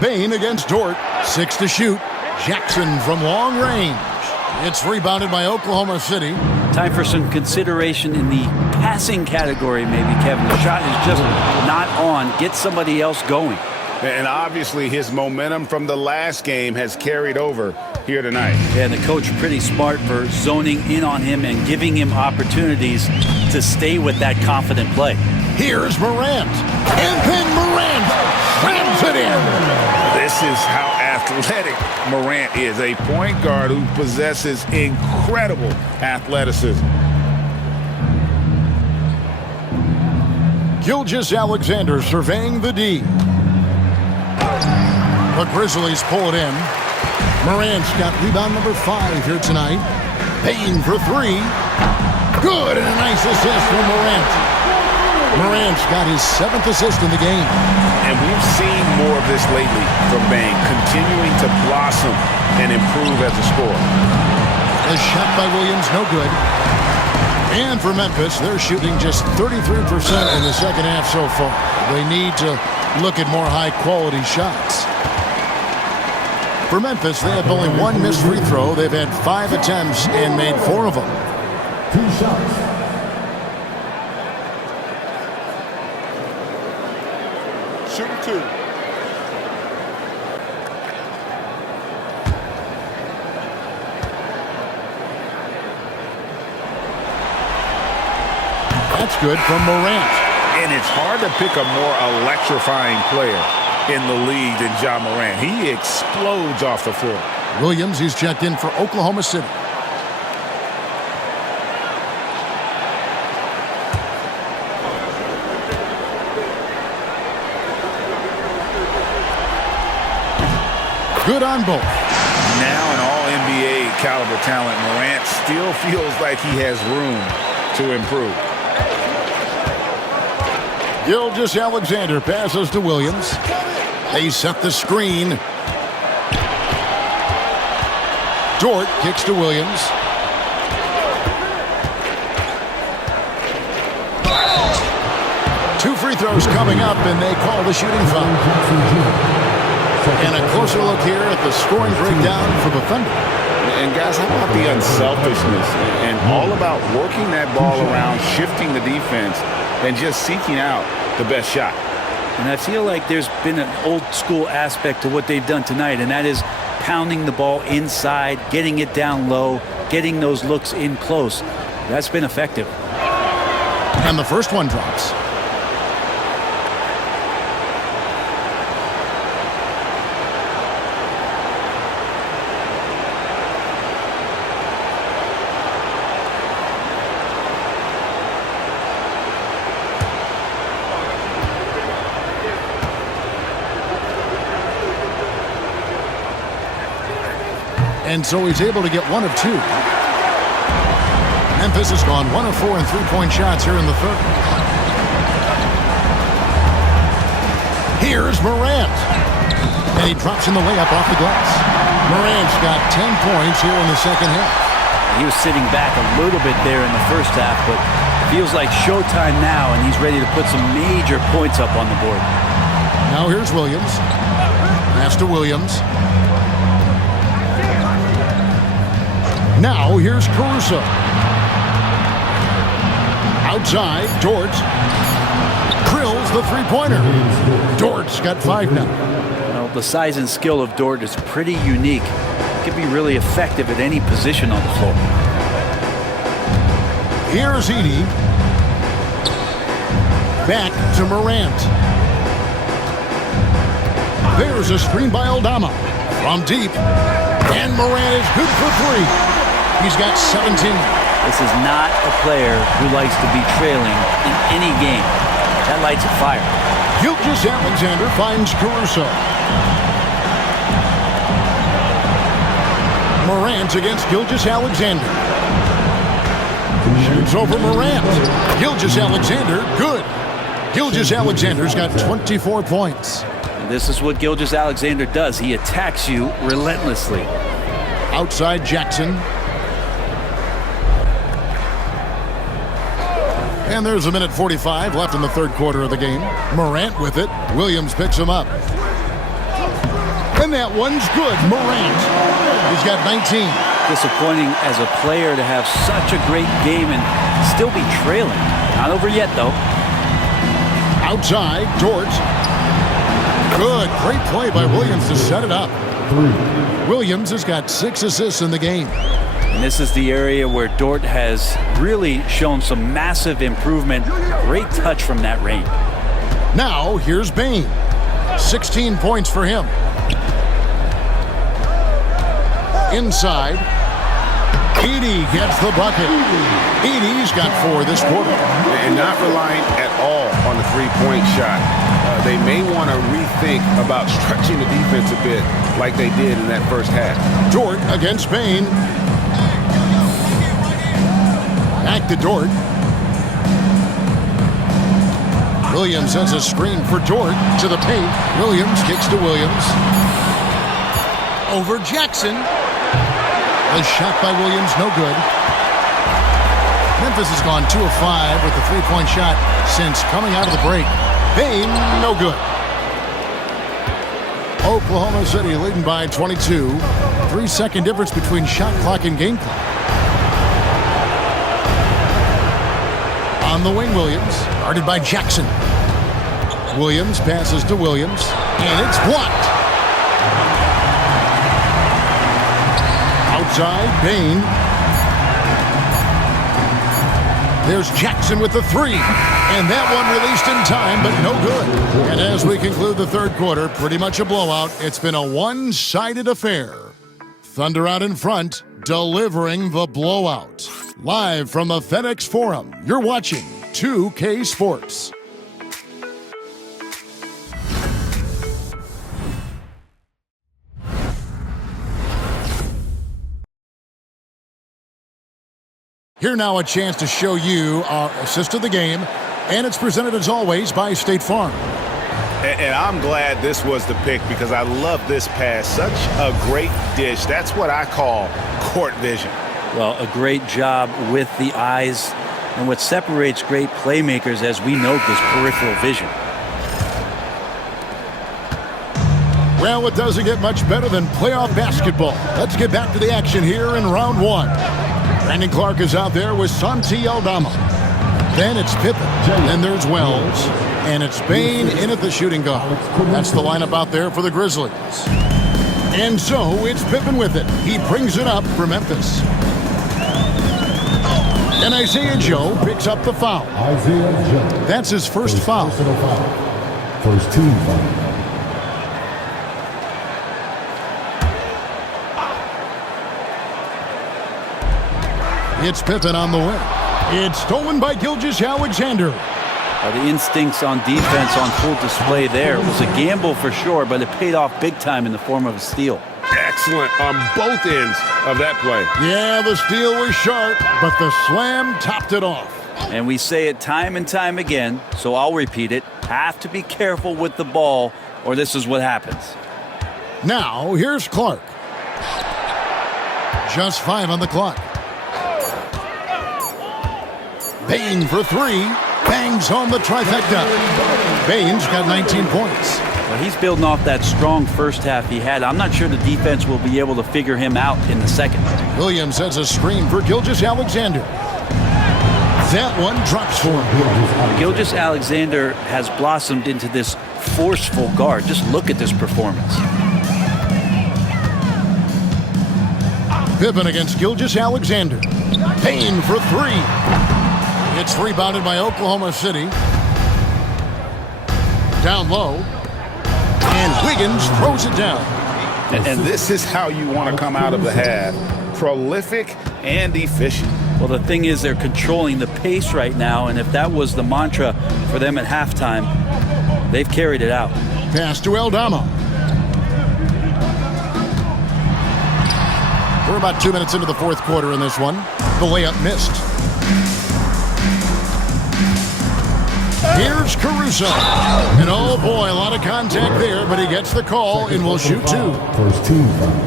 Bane against Dort. 6 to shoot. Jackson from long range. It's rebounded by Oklahoma City. Time for some consideration in the passing category, maybe, Kevin. The shot is just not on. Get somebody else going. And obviously his momentum from the last game has carried over here tonight. Yeah, and the coach pretty smart for zoning in on him and giving him opportunities to stay with that confident play. Here's Morant. And then Morant slams it in. This is how athletic Morant is. A point guard who possesses incredible athleticism. Gilgeous-Alexander surveying the D. The Grizzlies pull it in. Morant's got rebound number 5 here tonight. Payne for 3. Good, and a nice assist from Morant. Morant's got his 7th assist in the game. And we've seen more of this lately from Bane, continuing to blossom and improve as a scorer. A shot by Williams, no good. And for Memphis, they're shooting just 33% in the second half so far. They need to look at more high-quality shots. For Memphis, they have only 1 missed free throw. They've had 5 attempts and made 4 of them. 2 shots. Shooting 2. That's good from Morant. And it's hard to pick a more electrifying player in the league than John Morant. He explodes off the floor. Williams, he's checked in for Oklahoma City. Good on both. Now an all-NBA caliber talent, Morant still feels like he has room to improve. Gilgeous-Alexander passes to Williams. They set the screen. Dort kicks to Williams. Two free throws coming up, and they call the shooting foul. And a closer look here at the scoring breakdown for the Thunder. And guys, how about the unselfishness and all about working that ball around, shifting the defense, and just seeking out the best shot. And I feel like there's been an old school aspect to what they've done tonight, and that is pounding the ball inside, getting it down low, getting those looks in close. That's been effective. And the first one drops. And so he's able to get 1 of 2. Memphis has gone 1 of 4 in three-point shots here in the third. Here's Morant. And he drops in the layup off the glass. Morant's got 10 points here in the second half. He was sitting back a little bit there in the first half, but feels like showtime now, and he's ready to put some major points up on the board. Now here's Williams. Pass to Williams. Now here's Caruso. Outside, Dort. Drills the three-pointer. Dort's got 5 now. Well, the size and skill of Dort is pretty unique. He can be really effective at any position on the floor. Here's Edey. Back to Morant. There's a screen by Dalla. From deep. And Morant is good for 3. He's got 17. This is not a player who likes to be trailing in any game. That lights a fire. Gilgeous-Alexander finds Caruso. Morant against Gilgeous-Alexander. Shoots over Morant. Gilgeous-Alexander, good. Gilgeous-Alexander's got 24 points. And this is what Gilgeous-Alexander does. He attacks you relentlessly. Outside Jackson. And there's 1:45 left in the third quarter of the game. Morant with it. Williams picks him up. And that one's good. Morant. He's got 19. Disappointing as a player to have such a great game and still be trailing. Not over yet, though. Outside, Dort. Good. Great play by Williams to set it up. Williams has got 6 assists in the game. And this is the area where Dort has really shown some massive improvement. Great touch from that range. Now, here's Bane. 16 points for him. Inside. Edey gets the bucket. Edey's got 4 this quarter. And not relying at all on the three-point shot. They may want to rethink about stretching the defense a bit like they did in that first half. Dort against Bane. Back to Dort. Williams sends a screen for Dort to the paint. Williams kicks to Williams. Over Jackson. A shot by Williams, no good. Memphis has gone 2 of 5 with the three-point shot since coming out of the break. Bane, no good. Oklahoma City leading by 22. 3-second difference between shot clock and game clock. On the wing, Williams, guarded by Jackson. Williams passes to Williams, and it's blocked. Outside, Bane. There's Jackson with the 3, and that one released in time, but no good. And as we conclude the third quarter, pretty much a blowout. It's been a one-sided affair. Thunder out in front, delivering the blowout. Live from the FedEx Forum, you're watching 2K Sports. Here now a chance to show you our assist of the game, and it's presented as always by State Farm. And I'm glad this was the pick because I love this pass. Such a great dish. That's what I call court vision. Well, a great job with the eyes, and what separates great playmakers, as we note, is peripheral vision. Well, it doesn't get much better than playoff basketball. Let's get back to the action here in round one. Brandon Clark is out there with Santi Aldama. Then it's Pippen. Then there's Wells. And it's Bane in at the shooting guard. That's the lineup out there for the Grizzlies. And so it's Pippen with it. He brings it up for Memphis. And Isaiah Joe picks up the foul. Isaiah Joe. That's his first foul. First team foul. It's Pippen on the wing. It's stolen by Gilgeous-Alexander. The instincts on defense on full display there. It was a gamble for sure, but it paid off big time in the form of a steal. Excellent on both ends of that play. Yeah, the steal was sharp, but the slam topped it off. And we say it time and time again, so I'll repeat it. Have to be careful with the ball, or this is what happens. Now, here's Clark. Just 5 on the clock. Bane for 3. Bangs home the trifecta. Bane's got 19 points. Well, he's building off that strong first half he had. I'm not sure the defense will be able to figure him out in the second. Williams has a screen for Gilgeous-Alexander. That one drops for him. Gilgeous-Alexander has blossomed into this forceful guard. Just look at this performance. Pippen against Gilgeous-Alexander. Payne for 3. It's rebounded by Oklahoma City. Down low. And Wiggins throws it down. And this is how you want to come out of the half. Prolific and efficient. Well, the thing is they're controlling the pace right now, and if that was the mantra for them at halftime, they've carried it out. Pass to Aldama. We're about 2 minutes into the fourth quarter in this one. The layup missed. Here's Caruso. And oh boy, a lot of contact there, but he gets the call and will shoot 2. First team foul.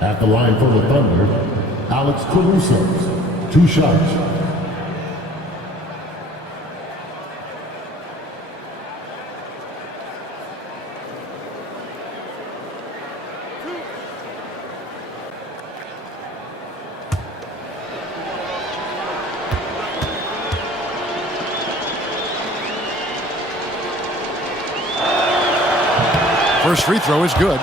At the line for the Thunder, Alex Caruso. 2 shots. First free throw is good.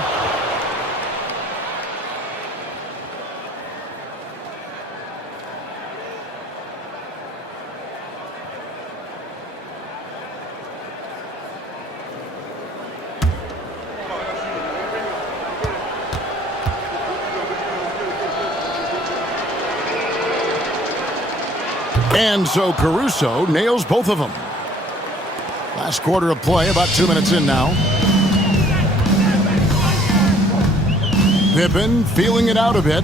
And so Caruso nails both of them. Last quarter of play, about 2 minutes in now. Pippen feeling it out a bit.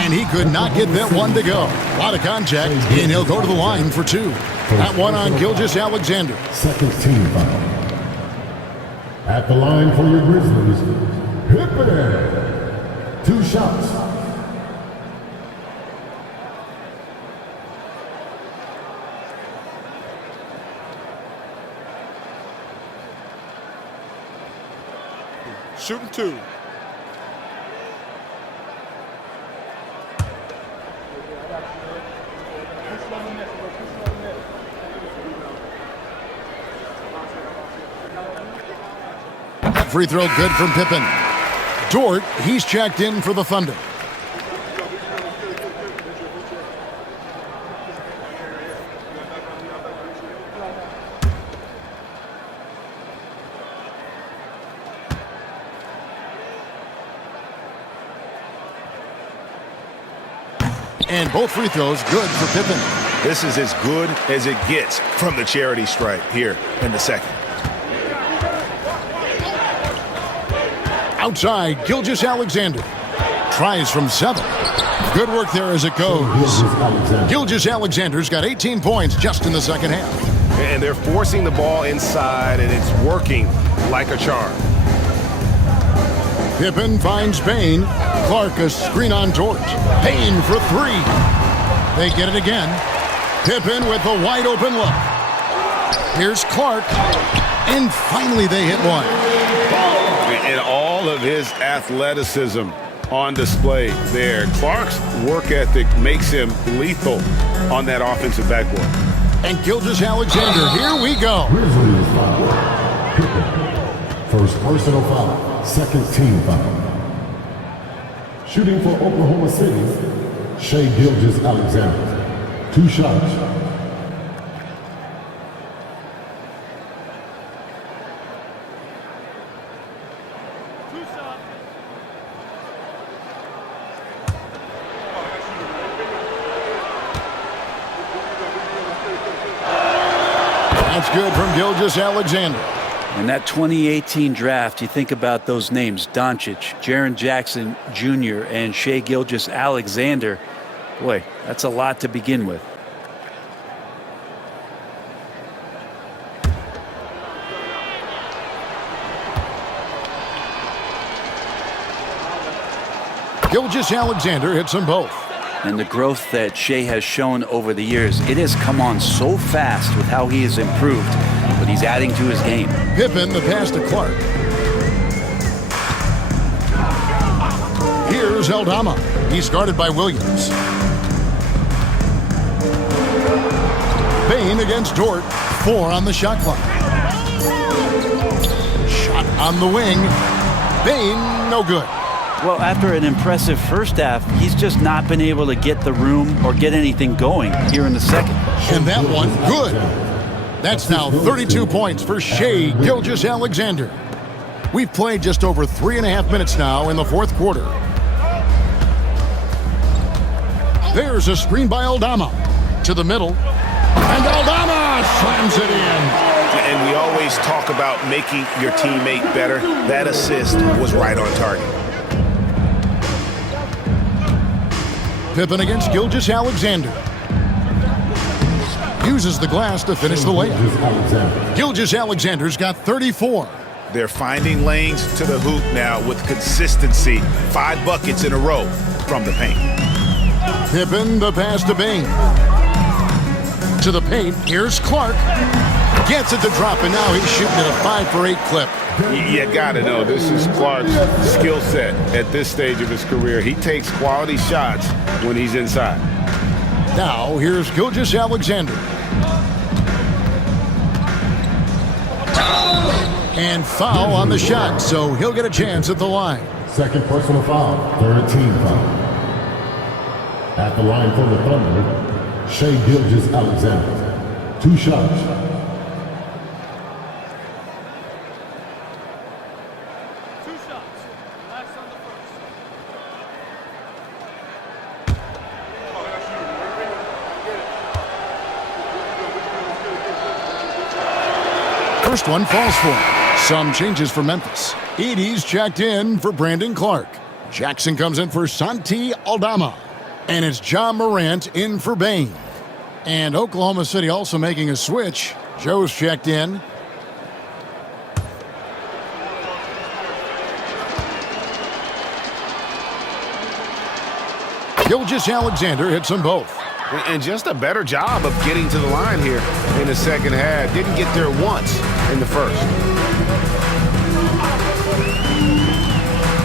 And he could not get that one to go. A lot of contact, and he'll go to the line for 2. That one on Gilgeous-Alexander. Second team foul. At the line for your Grizzlies, Pippen. 2 shots. Shooting 2. Free throw good from Pippen. Dort, he's checked in for the Thunder. And both free throws good for Pippen. This is as good as it gets from the charity stripe here in the second. Outside, Gilgeous-Alexander. Tries from 7. Good work there as it goes. Gilgeous-Alexander's got 18 points just in the second half. And they're forcing the ball inside, and it's working like a charm. Pippen finds Bane. Clark a screen on Dort. Payne for 3. They get it again. Pippen with the wide open look. Here's Clark. And finally they hit one. And all of his athleticism on display there. Clark's work ethic makes him lethal on that offensive backboard. And Gilgeous-Alexander, here we go. Grizzlies foul. First personal foul. Second team foul. Shooting for Oklahoma City, Shai Gilgeous-Alexander. 2 shots. That's good from Gilgeous-Alexander. In that 2018 draft, you think about those names, Doncic, Jaren Jackson Jr., and Shai Gilgeous-Alexander. Boy, that's a lot to begin with. Gilgeous-Alexander hits them both. And the growth that Shai has shown over the years, it has come on so fast with how he has improved, but he's adding to his game. Pippen, the pass to Clark. Here's Aldama. He's guarded by Williams. Bane against Dort. 4 on the shot clock. Shot on the wing. Bane, no good. Well, after an impressive first half, he's just not been able to get the room or get anything going here in the second. And that one, good. That's now 32 points for Shai Gilgeous-Alexander. We've played just over 3.5 minutes now in the fourth quarter. There's a screen by Aldama. To the middle. And Aldama slams it in. And we always talk about making your teammate better. That assist was right on target. Pippen against Gilgeous-Alexander. Uses the glass to finish the layup. Gilgeous-Alexander's got 34. They're finding lanes to the hoop now with consistency. 5 buckets in a row from the paint. Pippen, the pass to Bane. To the paint, here's Clark. Gets it to drop, and now he's shooting at a 5 for 8 clip. You got to know, this is Clark's skill set at this stage of his career. He takes quality shots when he's inside. Now, here's Gilgeous-Alexander. And foul on the shot, so he'll get a chance at the line. Second personal foul. Third team foul. At the line for the Thunder, Shai Gilgeous-Alexander. 2 shots. First one falls for him. Some changes for Memphis. Edey's checked in for Brandon Clark. Jackson comes in for Santi Aldama. And it's John Morant in for Bane. And Oklahoma City also making a switch. Joe's checked in. Gilgeous-Alexander hits them both. And just a better job of getting to the line here in the second half. Didn't get there once in the first.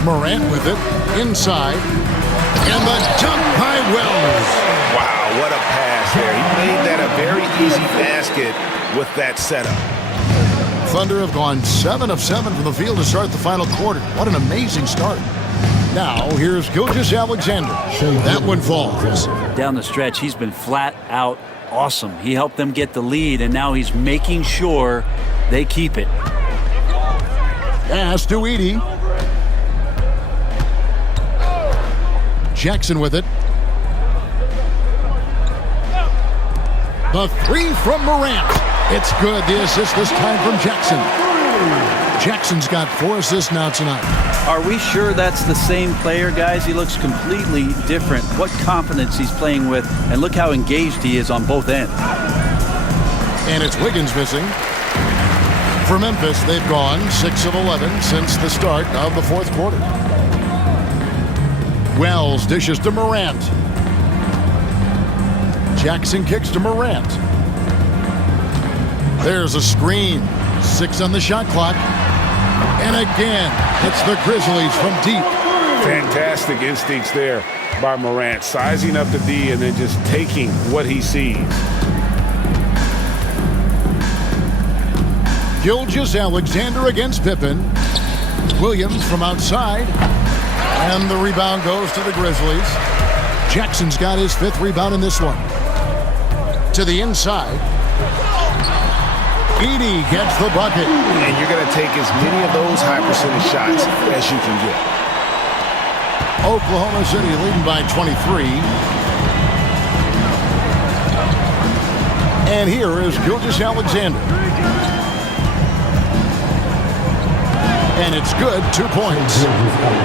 Morant with it, inside. And the dunk by Wells. Wow, what a pass there. He made that a very easy basket with that setup. Thunder have gone 7 of 7 from the field to start the final quarter. What an amazing start. Now, here's Gilgeous-Alexander. That one falls. Down the stretch, he's been flat out awesome. He helped them get the lead, and now he's making sure they keep it. Pass to Edey. Jackson with it. The 3 from Morant. It's good. The assist this time from Jackson. Jackson's got 4 assists now tonight. Are we sure that's the same player, guys? He looks completely different. What confidence he's playing with, and look how engaged he is on both ends. And it's Wiggins missing. For Memphis, they've gone 6 of 11 since the start of the fourth quarter. Wells dishes to Morant. Jackson kicks to Morant. There's a screen. 6 on the shot clock. And again, it's the Grizzlies from deep. Fantastic instincts there by Morant, sizing up the D and then just taking what he sees. Gilgeous-Alexander against Pippen. Williams from outside. And the rebound goes to the Grizzlies. Jackson's got his 5th rebound in this one. To the inside. Edey gets the bucket. And you're going to take as many of those high percentage shots as you can get. Oklahoma City leading by 23. And here is Gilgeous-Alexander. And it's good, 2 points.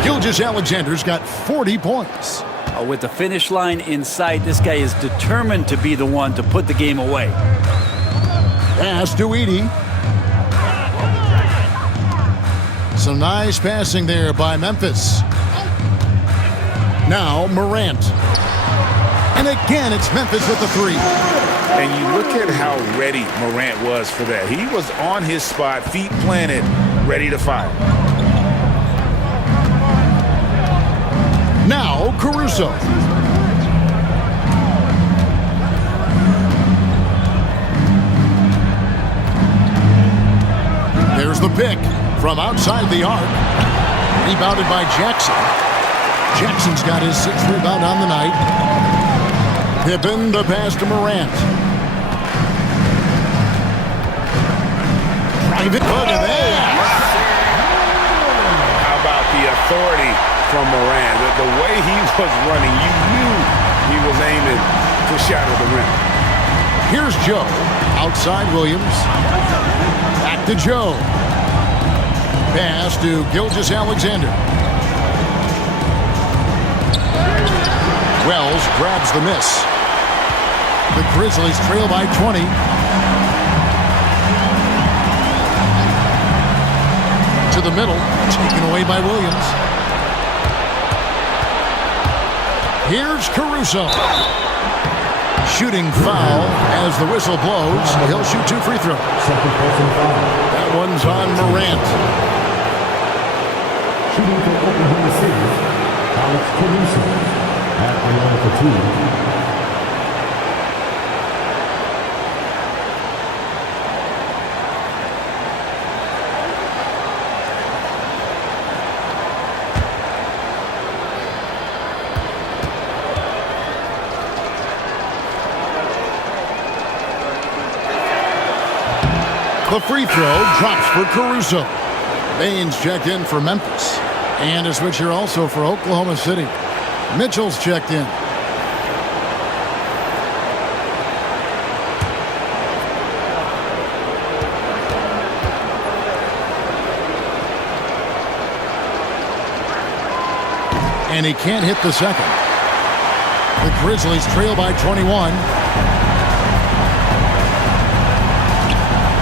Gilgeous-Alexander's got 40 points. With the finish line in sight, this guy is determined to be the one to put the game away. Pass to Edey. Some nice passing there by Memphis. Now Morant. And again, it's Memphis with the 3. And you look at how ready Morant was for that. He was on his spot, feet planted, ready to fire. Now Caruso. There's the pick from outside the arc. Rebounded by Jackson. Jackson's got his 6th rebound on the night. Pippen, the pass to Morant. Private look at that. How about the authority from Morant? The way he was running, you knew he was aiming to shatter the rim. Here's Joe. Outside Williams. Back to Joe. Pass to Gilgeous-Alexander. Wells grabs the miss. The Grizzlies trail by 20. To the middle, taken away by Williams. Here's Caruso. Shooting foul as the whistle blows. He'll shoot 2 free throws. That one's on Morant. Shooting from Oklahoma City, Alex Caruso at the line for 2. The free throw drops for Caruso. Baines checked in for Memphis. And a switcher also for Oklahoma City. Mitchell's checked in. And he can't hit the second. The Grizzlies trail by 21.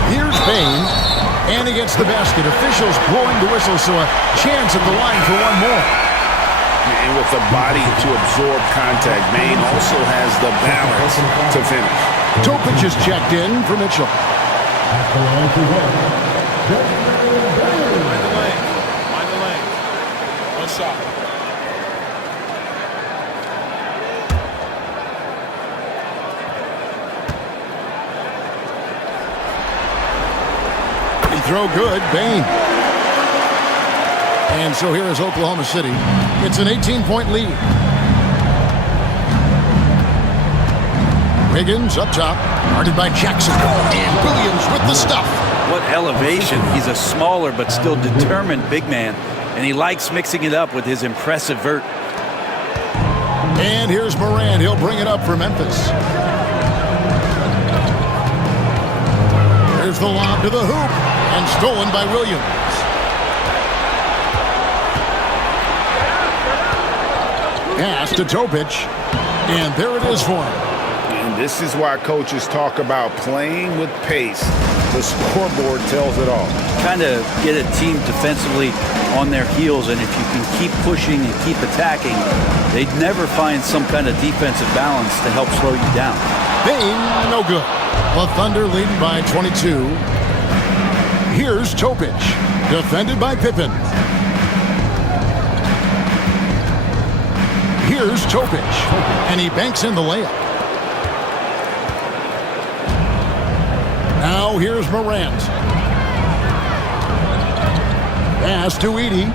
Here's Baines, and he gets the basket. Officials blowing the whistle, so a chance at the line for one more. And with the body to absorb contact, Baines also has the balance to finish. Topic is checked in for Mitchell. At the line for 1. Mind the lane. One shot. Throw good, Baines. And so here is Oklahoma City. It's an 18-point lead. Wiggins up top, guarded by Jackson. And Williams with the stuff. What elevation. He's a smaller but still determined big man, and he likes mixing it up with his impressive vert. And here's Morant. He'll bring it up for Memphis. There's the lob to the hoop. And stolen by Williams. Pass to Topic. And there it is for him. And this is why coaches talk about playing with pace. The scoreboard tells it all. Kind of get a team defensively on their heels, and if you can keep pushing and keep attacking, they'd never find some kind of defensive balance to help slow you down. Baines, no good. The Thunder leading by 22. Here's Topic, defended by Pippen. Here's Topic, and he banks in the layup. Now here's Morant. Pass to Edey.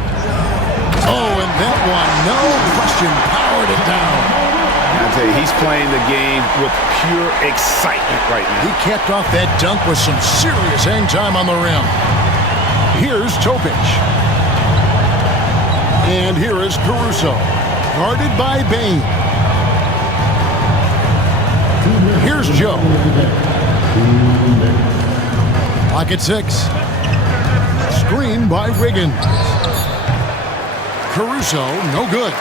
Oh, and that one, no question, powered it down. I tell you, he's playing the game with pure excitement right now. He capped off that dunk with some serious hang time on the rim. Here's Topic. And here is Caruso, guarded by Bane. Here's Joe. Pocket 6. Screen by Wiggins. Caruso, no good.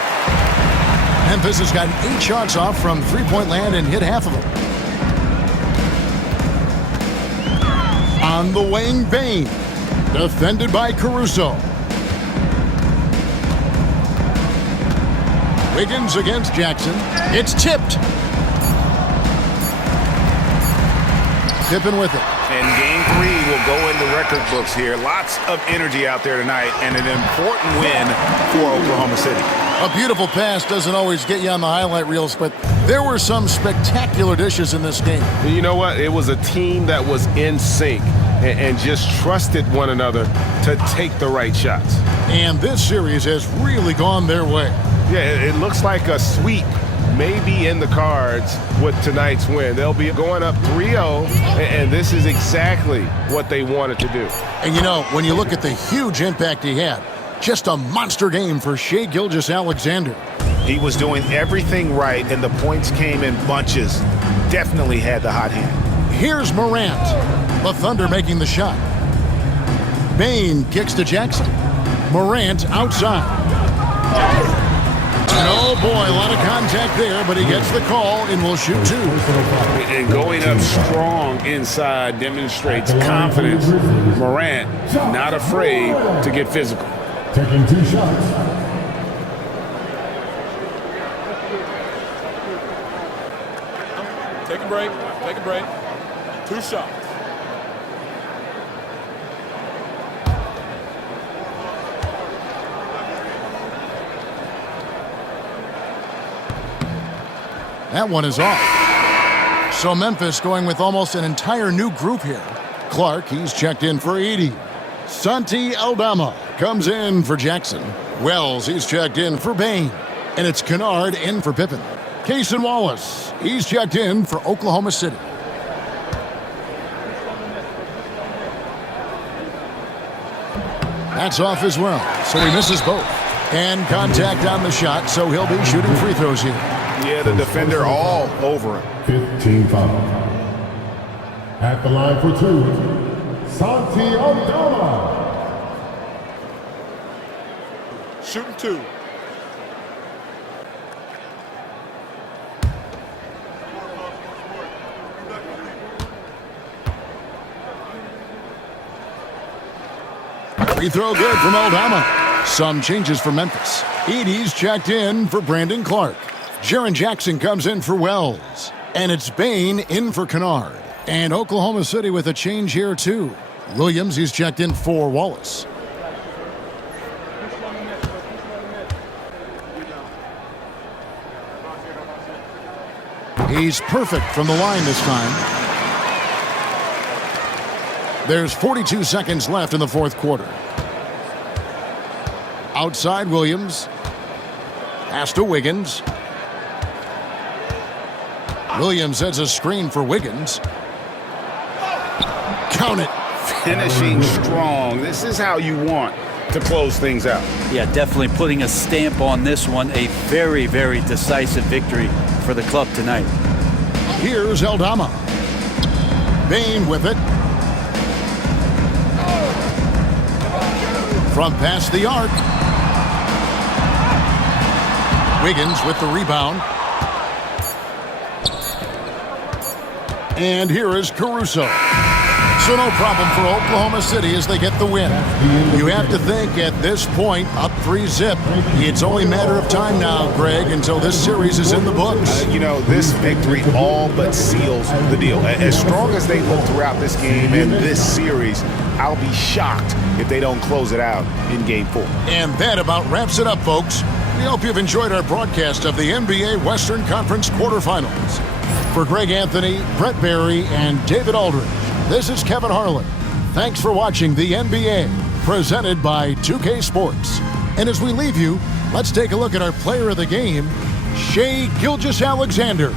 Memphis has gotten 8 shots off from three-point land and hit half of them. On the wing, Bane. Defended by Caruso. Wiggins against Jackson. It's tipped. Pippen with it. And game 3 will go in the record books here. Lots of energy out there tonight and an important win for Oklahoma City. A beautiful pass doesn't always get you on the highlight reels, but there were some spectacular dishes in this game. You know what? It was a team that was in sync and just trusted one another to take the right shots. And this series has really gone their way. Yeah, it looks like a sweep may be in the cards with tonight's win. They'll be going up 3-0, and this is exactly what they wanted to do. And you know, when you look at the huge impact he had, just a monster game for Shai Gilgeous-Alexander. He was doing everything right, and the points came in bunches. Definitely had the hot hand. Here's Morant. The Thunder making the shot. Bane kicks to Jackson. Morant outside. And oh boy, a lot of contact there, but he gets the call and will shoot 2. And going up strong inside demonstrates confidence. Morant not afraid to get physical. Taking 2 shots. Take a break. Take a break. 2 shots. That one is off. So Memphis going with almost an entire new group here. Clark, he's checked in for Edey. Santi Aldama comes in for Jackson. Wells, he's checked in for Bane. And it's Kennard in for Pippen. Cason Wallace, he's checked in for Oklahoma City. That's off as well, so he misses both. And contact on the shot, so he'll be shooting free throws here. Yeah, the defender all over him. 15 foul. At the line for 2, Santi Aldama. Shooting 2. Free throw good from Aldama. Some changes for Memphis. Edey's checked in for Brandon Clark. Jaren Jackson comes in for Wells. And it's Bane in for Kennard. And Oklahoma City with a change here, too. Williams, he's checked in for Wallace. He's perfect from the line this time. There's 42 seconds left in the fourth quarter. Outside Williams. Pass to Wiggins. Williams has a screen for Wiggins. Count it. Finishing strong. This is how you want to close things out. Yeah, definitely putting a stamp on this one. A very, very decisive victory for the club tonight. Here's Aldama. Bane with it. From past the arc. Wiggins with the rebound. And here is Caruso. So no problem for Oklahoma City as they get the win. You have to think at this point, up 3-zip. It's only a matter of time now, Greg, until this series is in the books. This victory all but seals the deal. As strong as they look throughout this game and this series, I'll be shocked if they don't close it out in Game 4. And that about wraps it up, folks. We hope you've enjoyed our broadcast of the NBA Western Conference quarterfinals. For Greg Anthony, Brett Barry, and David Aldridge, this is Kevin Harlan. Thanks for watching the NBA, presented by 2K Sports. And as we leave you, let's take a look at our player of the game, Shai Gilgeous-Alexander.